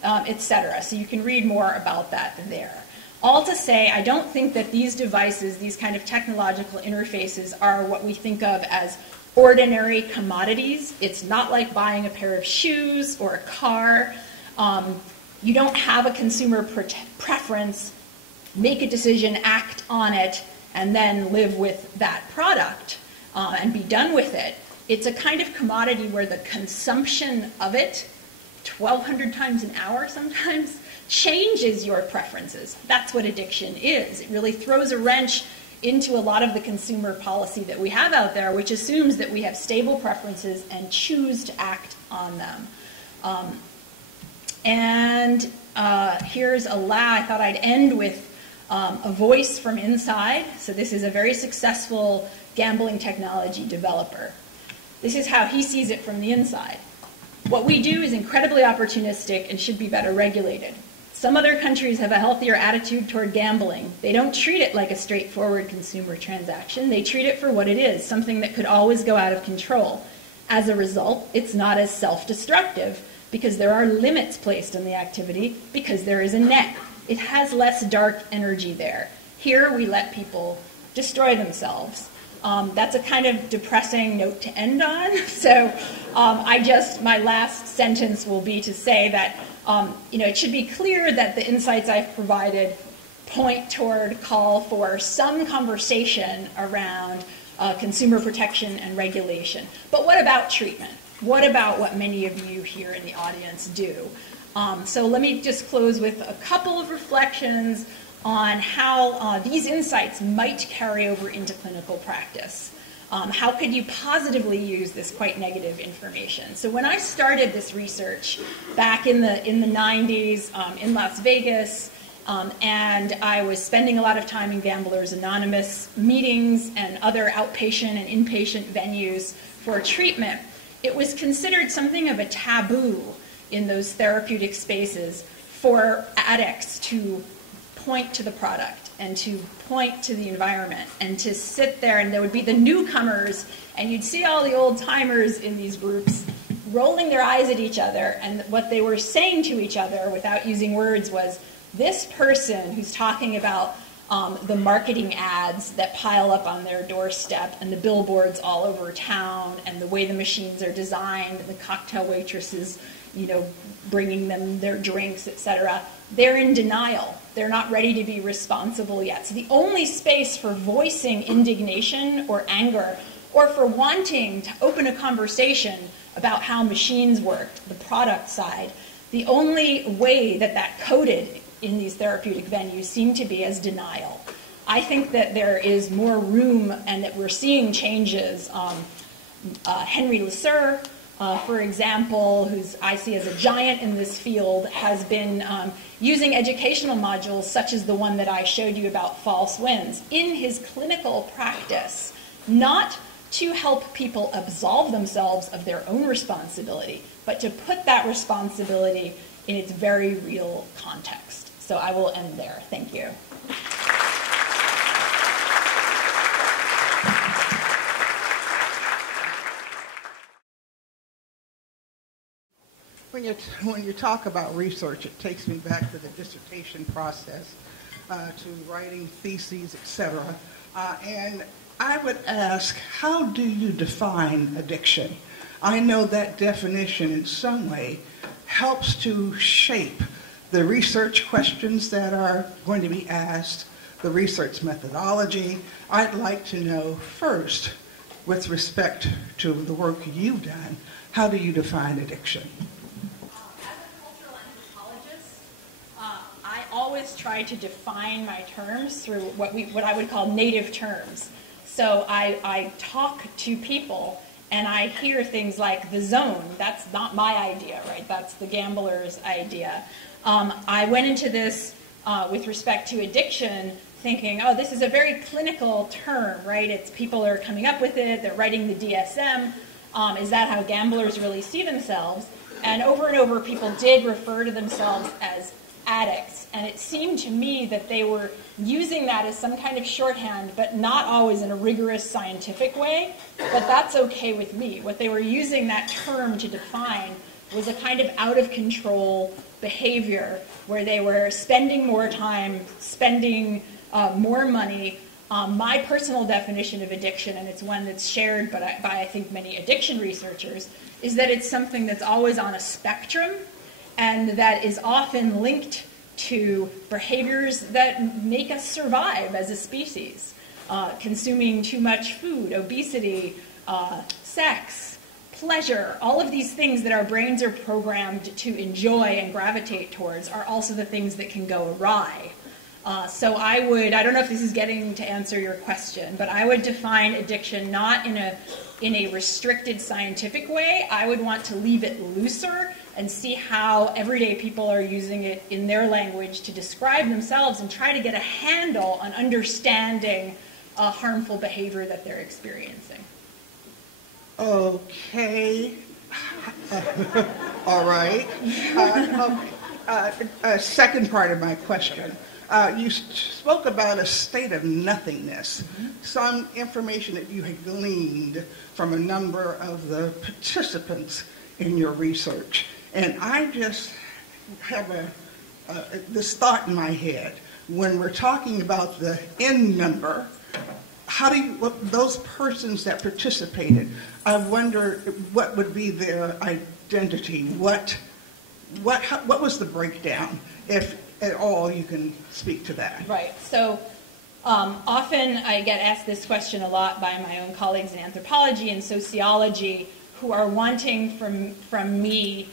etc. So you can read more about that there. All to say, I don't think that these devices, these kind of technological interfaces, are what we think of as ordinary commodities. It's not like buying a pair of shoes or a car. You don't have a consumer preference, make a decision, act on it, and then live with that product and be done with it. It's a kind of commodity where the consumption of it, 1,200 times an hour sometimes, changes your preferences. That's what addiction is. It really throws a wrench into a lot of the consumer policy that we have out there, which assumes that we have stable preferences and choose to act on them. Here's a I thought I'd end with a voice from inside. So this is a very successful gambling technology developer. This is how he sees it from the inside. What we do is incredibly opportunistic and should be better regulated. Some other countries have a healthier attitude toward gambling. They don't treat it like a straightforward consumer transaction. They treat it for what it is, something that could always go out of control. As a result, it's not as self-destructive because there are limits placed on the activity because there is a net. It has less dark energy there. Here, we let people destroy themselves. That's a kind of depressing note to end on. So my last sentence will be to say that it should be clear that the insights I've provided call for some conversation around consumer protection and regulation. But what about treatment? What about what many of you here in the audience do? So let me just close with a couple of reflections on how these insights might carry over into clinical practice. How could you positively use this quite negative information? So when I started this research back in the 90s in Las Vegas, and I was spending a lot of time in Gamblers Anonymous meetings and other outpatient and inpatient venues for treatment, it was considered something of a taboo in those therapeutic spaces for addicts to point to the product and to point to the environment and to sit there, and there would be the newcomers, and you'd see all the old-timers in these groups rolling their eyes at each other, and what they were saying to each other without using words was, this person who's talking about the marketing ads that pile up on their doorstep and the billboards all over town and the way the machines are designed and the cocktail waitresses, bringing them their drinks, etc., they're in denial. They're not ready to be responsible yet. So the only space for voicing indignation or anger or for wanting to open a conversation about how machines worked, the product side, the only way that coded in these therapeutic venues seemed to be as denial. I think that there is more room and that we're seeing changes. Henry Lasser, for example, who's I see as a giant in this field, has been using educational modules such as the one that I showed you about false wins in his clinical practice, not to help people absolve themselves of their own responsibility, but to put that responsibility in its very real context. So I will end there. Thank you. When you talk about research, it takes me back to the dissertation process, to writing theses, etc. And I would ask, how do you define addiction? I know that definition in some way helps to shape the research questions that are going to be asked, the research methodology. I'd like to know first, with respect to the work you've done, how do you define addiction? I always try to define my terms through what I would call native terms. So I talk to people and I hear things like the zone. That's not my idea, right? That's the gambler's idea. I went into this with respect to addiction thinking, oh, this is a very clinical term, right? It's people are coming up with it, they're writing the DSM. Is that how gamblers really see themselves? And over people did refer to themselves as addicts. And it seemed to me that they were using that as some kind of shorthand, but not always in a rigorous scientific way. But that's okay with me. What they were using that term to define was a kind of out-of-control behavior where they were spending more time, spending more money. My personal definition of addiction, and it's one that's shared by I think many addiction researchers, is that it's something that's always on a spectrum and that is often linked to behaviors that make us survive as a species. consuming too much food, obesity, sex, pleasure, all of these things that our brains are programmed to enjoy and gravitate towards are also the things that can go awry. So I don't know if this is getting to answer your question, but I would define addiction not in a restricted scientific way. I would want to leave it looser and see how everyday people are using it in their language to describe themselves and try to get a handle on understanding harmful behavior that they're experiencing. Okay. All right. Second part of my question. You spoke about a state of nothingness, some information that you had gleaned from a number of the participants in your research. And I just have this thought in my head. When we're talking about the N number, those persons that participated, I wonder what would be their identity? What was the breakdown? If at all you can speak to that. Right. So often I get asked this question a lot by my own colleagues in anthropology and sociology who are wanting from me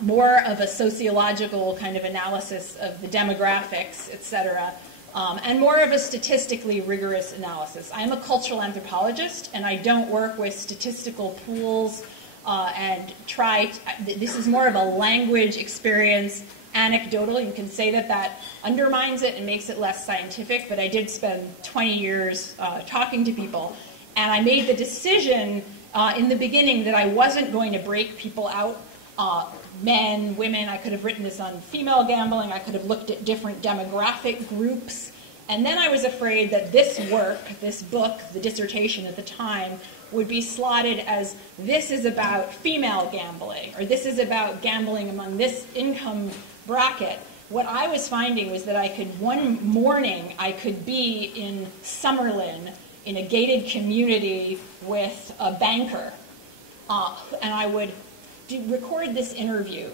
more of a sociological kind of analysis of the demographics, et cetera, and more of a statistically rigorous analysis. I'm a cultural anthropologist, and I don't work with statistical pools this is more of a language experience, anecdotal. You can say that undermines it and makes it less scientific, but I did spend 20 years talking to people, and I made the decision in the beginning that I wasn't going to break people out, men, women. I could have written this on female gambling. I could have looked at different demographic groups, and then I was afraid that this work, this book, the dissertation at the time, would be slotted as this is about female gambling, or this is about gambling among this income bracket. What I was finding was that one morning I could be in Summerlin in a gated community with a banker, and I would record this interview.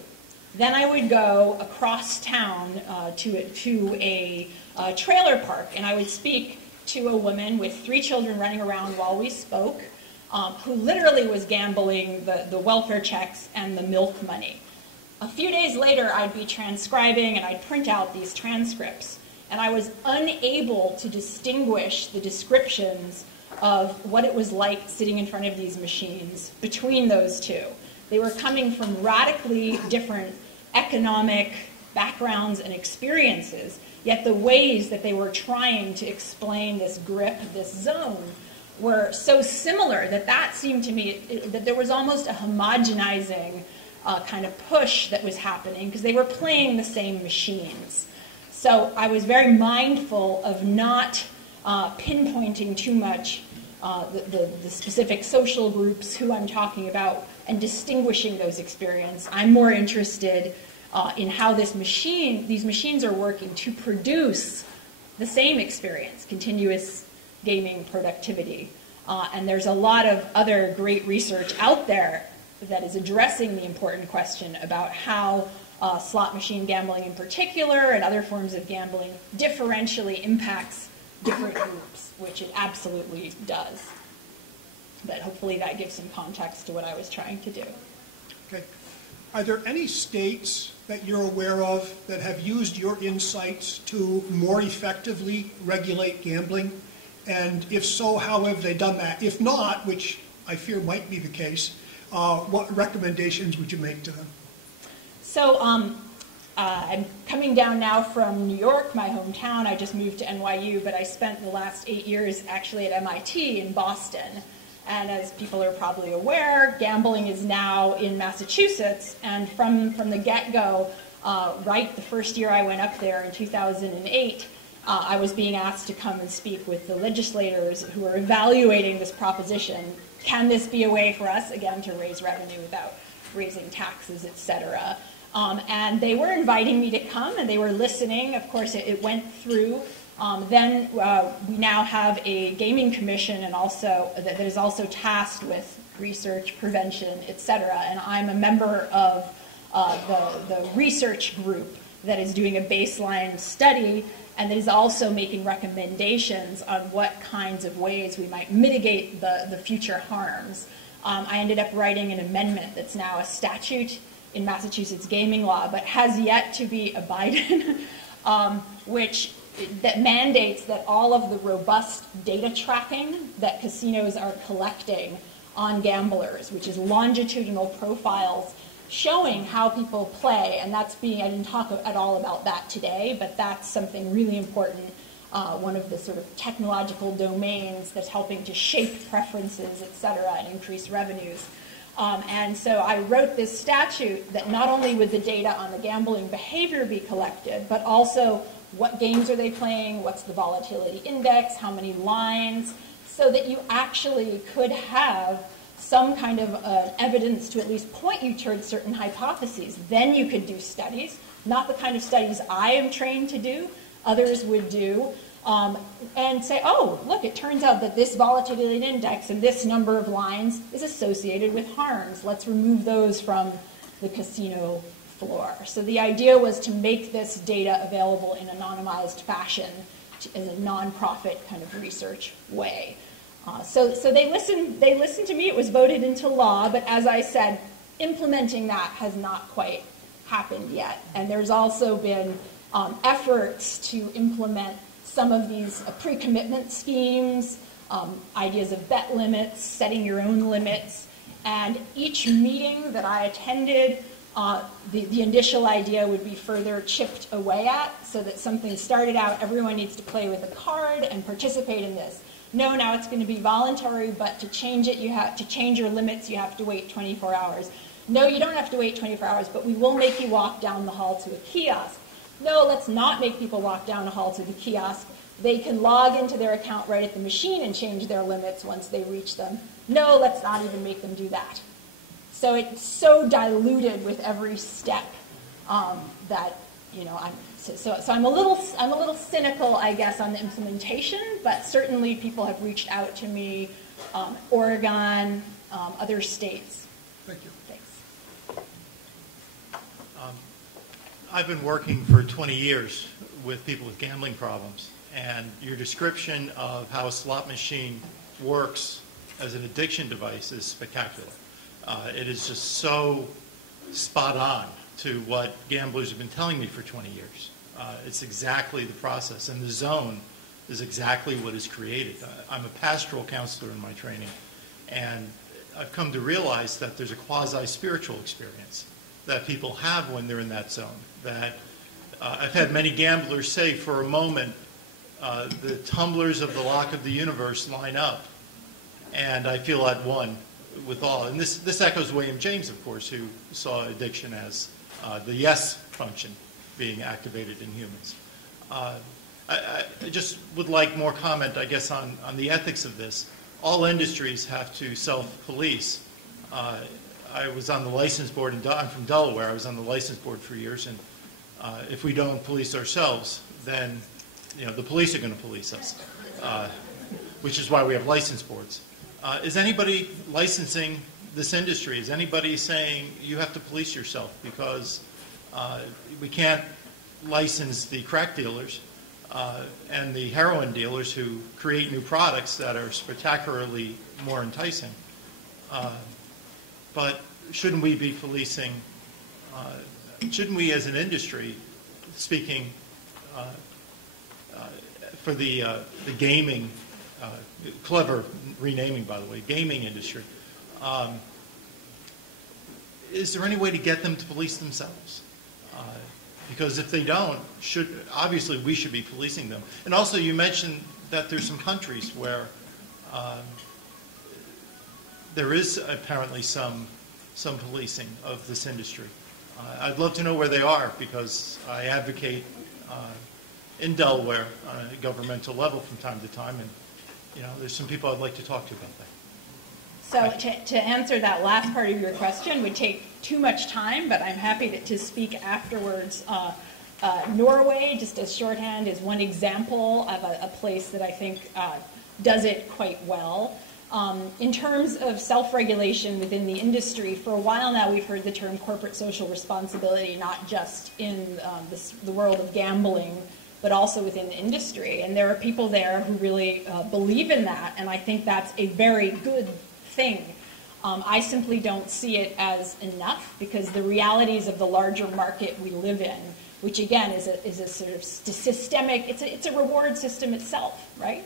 Then I would go across town to a trailer park, and I would speak to a woman with 3 children running around while we spoke, who literally was gambling the welfare checks and the milk money. A few days later, I'd be transcribing, and I'd print out these transcripts, and I was unable to distinguish the descriptions of what it was like sitting in front of these machines between those two. They were coming from radically different economic backgrounds and experiences, yet the ways that they were trying to explain this grip, this zone, were so similar that seemed to me that there was almost a homogenizing kind of push that was happening because they were playing the same machines. So I was very mindful of not pinpointing too much the specific social groups who I'm talking about and distinguishing those experiences. I'm more interested in how these machines are working to produce the same experience, continuous gaming productivity. And there's a lot of other great research out there that is addressing the important question about how slot machine gambling in particular and other forms of gambling differentially impacts different groups, which it absolutely does. But hopefully that gives some context to what I was trying to do. Okay. Are there any states that you're aware of that have used your insights to more effectively regulate gambling? And if so, how have they done that? If not, which I fear might be the case, what recommendations would you make to them? So I'm coming down now from New York, my hometown. I just moved to NYU, but I spent the last 8 years actually at MIT in Boston. And as people are probably aware, gambling is now in Massachusetts. And from the get-go, right the first year I went up there in 2008, I was being asked to come and speak with the legislators who are evaluating this proposition. Can this be a way for us, again, to raise revenue without raising taxes, et cetera? And they were inviting me to come, and they were listening. Of course, it went through. Then we now have a gaming commission and also that is also tasked with research, prevention, et cetera. And I'm a member of the research group that is doing a baseline study. and that is also making recommendations on what kinds of ways we might mitigate the future harms. I ended up writing an amendment that's now a statute in Massachusetts gaming law, but has yet to be abided, that mandates that all of the robust data tracking that casinos are collecting on gamblers, which is longitudinal profiles showing how people play, and that's being, I didn't talk at all about that today, but that's something really important, one of the sort of technological domains that's helping to shape preferences, et cetera, and increase revenues. And so I wrote this statute that not only would the data on the gambling behavior be collected, but also what games are they playing, what's the volatility index, how many lines, so that you actually could have some kind of evidence to at least point you towards certain hypotheses. Then you could do studies, not the kind of studies I am trained to do, others would do, and say, oh, look, it turns out that this volatility index and this number of lines is associated with harms. Let's remove those from the casino floor. So the idea was to make this data available in anonymized fashion in a nonprofit kind of research way. So they listened to me. It was voted into law, but as I said, implementing that has not quite happened yet. And there's also been efforts to implement some of these pre-commitment schemes, ideas of bet limits, setting your own limits. And each meeting that I attended, the initial idea would be further chipped away at, so that something started out, everyone needs to play with a card and participate in this. No, now it's going to be voluntary, but to change it, you have to change your limits, you have to wait 24 hours. No, you don't have to wait 24 hours, but we will make you walk down the hall to a kiosk. No, let's not make people walk down the hall to the kiosk. They can log into their account right at the machine and change their limits once they reach them. No, let's not even make them do that. So it's so diluted with every step that, you know, I'm a little cynical, I guess, on the implementation, but certainly people have reached out to me, Oregon, other states. Thank you. Thanks. I've been working for 20 years with people with gambling problems, and your description of how a slot machine works as an addiction device is spectacular. It is just so spot on to what gamblers have been telling me for 20 years. It's exactly the process, and the zone is exactly what is created. I'm a pastoral counselor in my training, and I've come to realize that there's a quasi-spiritual experience that people have when they're in that zone. That I've had many gamblers say, for a moment, the tumblers of the lock of the universe line up, and I feel at one with all. And this echoes William James, of course, who saw addiction as the yes function being activated in humans. I just would like more comment, I guess, on the ethics of this. All industries have to self-police. I was on the license board, I'm from Delaware. I was on the license board for years, and if we don't police ourselves, then the police are going to police us, which is why we have license boards. Is anybody licensing this industry? Is anybody saying you have to police yourself because we can't license the crack dealers and the heroin dealers who create new products that are spectacularly more enticing? But shouldn't we be policing, shouldn't we as an industry, speaking for the gaming, clever renaming by the way, gaming industry, is there any way to get them to police themselves? Because if they don't, obviously we should be policing them. And also you mentioned that there's some countries where there is apparently some policing of this industry. I'd love to know where they are, because I advocate in Delaware on a governmental level from time to time, and there's some people I'd like to talk to about that. So to answer that last part of your question would take too much time, but I'm happy to speak afterwards. Norway, just as shorthand, is one example of a place that I think does it quite well. In terms of self-regulation within the industry, for a while now we've heard the term corporate social responsibility, not just in the world of gambling but also within the industry. And there are people there who really believe in that, and I think that's a very good thing. I simply don't see it as enough, because the realities of the larger market we live in, which again is a sort of systemic, it's a reward system itself, right?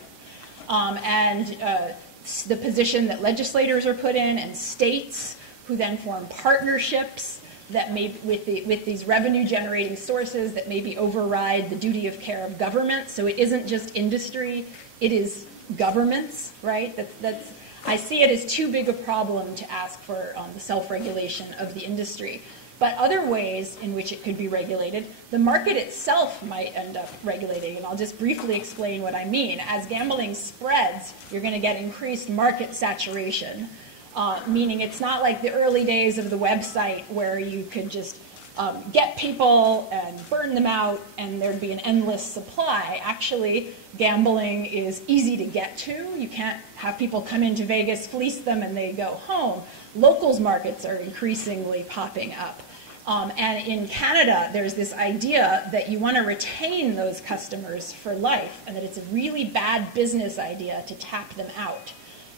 The position that legislators are put in, and states who then form partnerships that may, with these revenue-generating sources that maybe override the duty of care of government. So it isn't just industry; it is governments, right? I see it as too big a problem to ask for the self-regulation of the industry. But other ways in which it could be regulated, the market itself might end up regulating. And I'll just briefly explain what I mean. As gambling spreads, you're going to get increased market saturation, meaning it's not like the early days of the website where you could just get people and burn them out and there'd be an endless supply. Actually, gambling is easy to get to. You can't have people come into Vegas, fleece them, and they go home. Locals markets are increasingly popping up. And in Canada, there's this idea that you want to retain those customers for life, and that it's a really bad business idea to tap them out.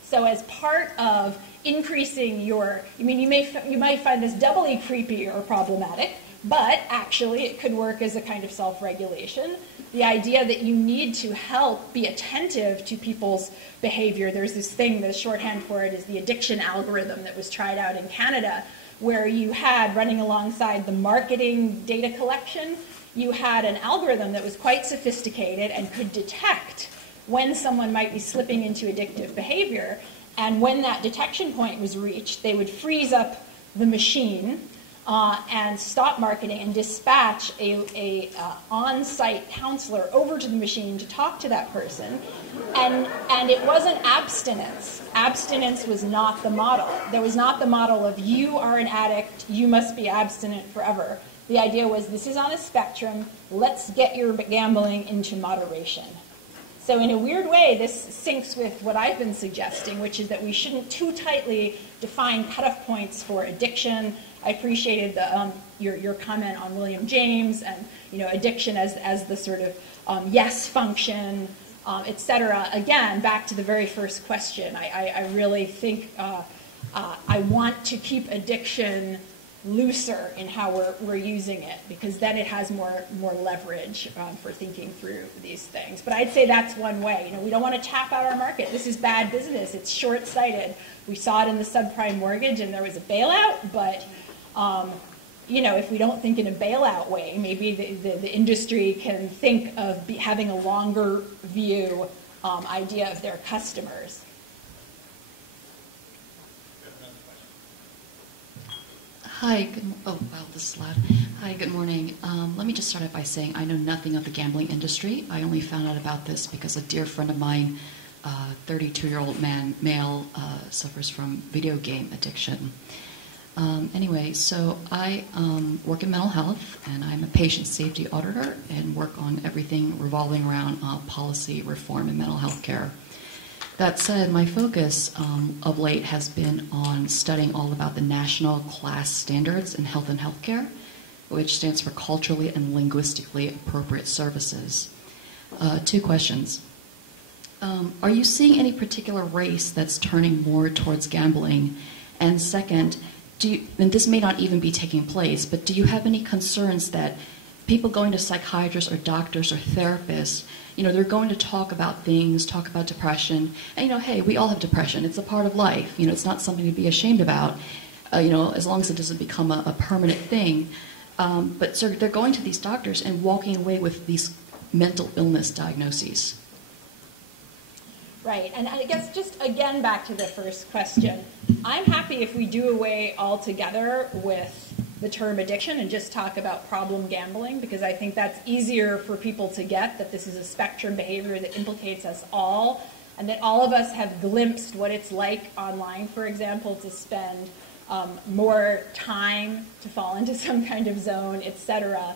So as part of increasing your, you might find this doubly creepy or problematic, but actually it could work as a kind of self-regulation. The idea that you need to help be attentive to people's behavior. There's this thing, the shorthand for it is the addiction algorithm that was tried out in Canada, where you had, running alongside the marketing data collection, you had an algorithm that was quite sophisticated and could detect when someone might be slipping into addictive behavior. And when that detection point was reached, they would freeze up the machine and stop marketing and dispatch a on-site counselor over to the machine to talk to that person. And it wasn't abstinence. Abstinence was not the model. There was not the model of you are an addict, you must be abstinent forever. The idea was this is on a spectrum, let's get your gambling into moderation. So in a weird way, this syncs with what I've been suggesting, which is that we shouldn't too tightly define cutoff points for addiction. I appreciated your comment on William James and addiction as the sort of yes function, et cetera. Again, back to the very first question, I really think I want to keep addiction looser in how we're using it, because then it has more leverage for thinking through these things. But I'd say that's one way. We don't want to tap out our market. This is bad business. It's short-sighted. We saw it in the subprime mortgage, and there was a bailout. But if we don't think in a bailout way, maybe the industry can think of having a longer view idea of their customers. Hi, this is loud. Hi, good morning. Let me just start out by saying I know nothing of the gambling industry. I only found out about this because a dear friend of mine, 32-year-old male, suffers from video game addiction. Anyway, so I work in mental health, and I'm a patient safety auditor and work on everything revolving around policy reform in mental health care. That said, my focus of late has been on studying all about the National Class Standards in Health and Healthcare, which stands for Culturally and Linguistically Appropriate Services. 2 questions. Are you seeing any particular race that's turning more towards gambling? And second, and this may not even be taking place, but do you have any concerns that people going to psychiatrists or doctors or therapists, they're going to talk about things, talk about depression, and hey, we all have depression. It's a part of life. It's not something to be ashamed about, as long as it doesn't become a permanent thing. But so they're going to these doctors and walking away with these mental illness diagnoses. Right, and I guess just again back to the first question, I'm happy if we do away altogether with the term addiction and just talk about problem gambling, because I think that's easier for people to get, that this is a spectrum behavior that implicates us all, and that all of us have glimpsed what it's like online, for example, to spend more time, to fall into some kind of zone, etc.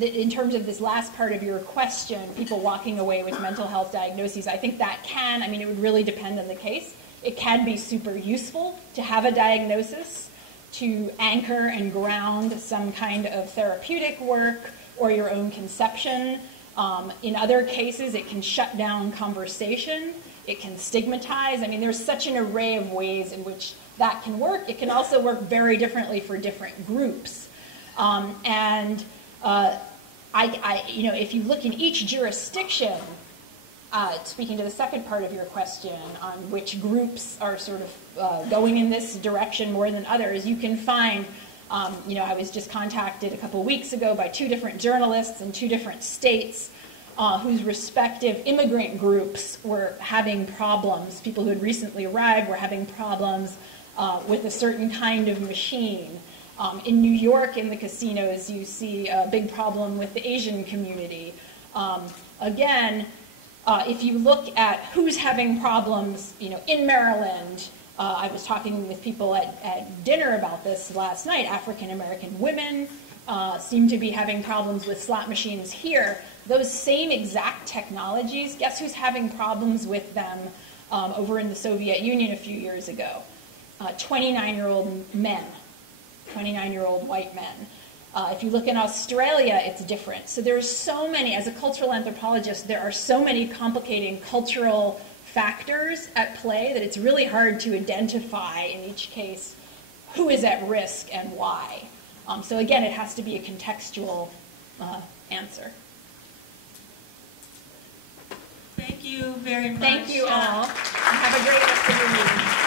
In terms of this last part of your question, people walking away with mental health diagnoses, I think that it would really depend on the case. It can be super useful to have a diagnosis, to anchor and ground some kind of therapeutic work or your own conception. In other cases, it can shut down conversation. It can stigmatize. I mean, there's such an array of ways in which that can work. It can also work very differently for different groups. If you look in each jurisdiction, speaking to the second part of your question on which groups are sort of going in this direction more than others, you can find, I was just contacted a couple weeks ago by 2 different journalists in 2 different states whose respective immigrant groups were having problems. People who had recently arrived were having problems with a certain kind of machine. In New York, in the casinos, you see a big problem with the Asian community. If you look at who's having problems, in Maryland, I was talking with people at dinner about this last night. African American women seem to be having problems with slot machines here. Those same exact technologies, guess who's having problems with them over in the Soviet Union a few years ago? 29-year-old men. 29-year-old white men. If you look in Australia, it's different. So there's so many, as a cultural anthropologist, there are so many complicating cultural factors at play that it's really hard to identify in each case who is at risk and why. So again, it has to be a contextual answer. Thank you very much. Thank you all. Have a great rest of your meeting.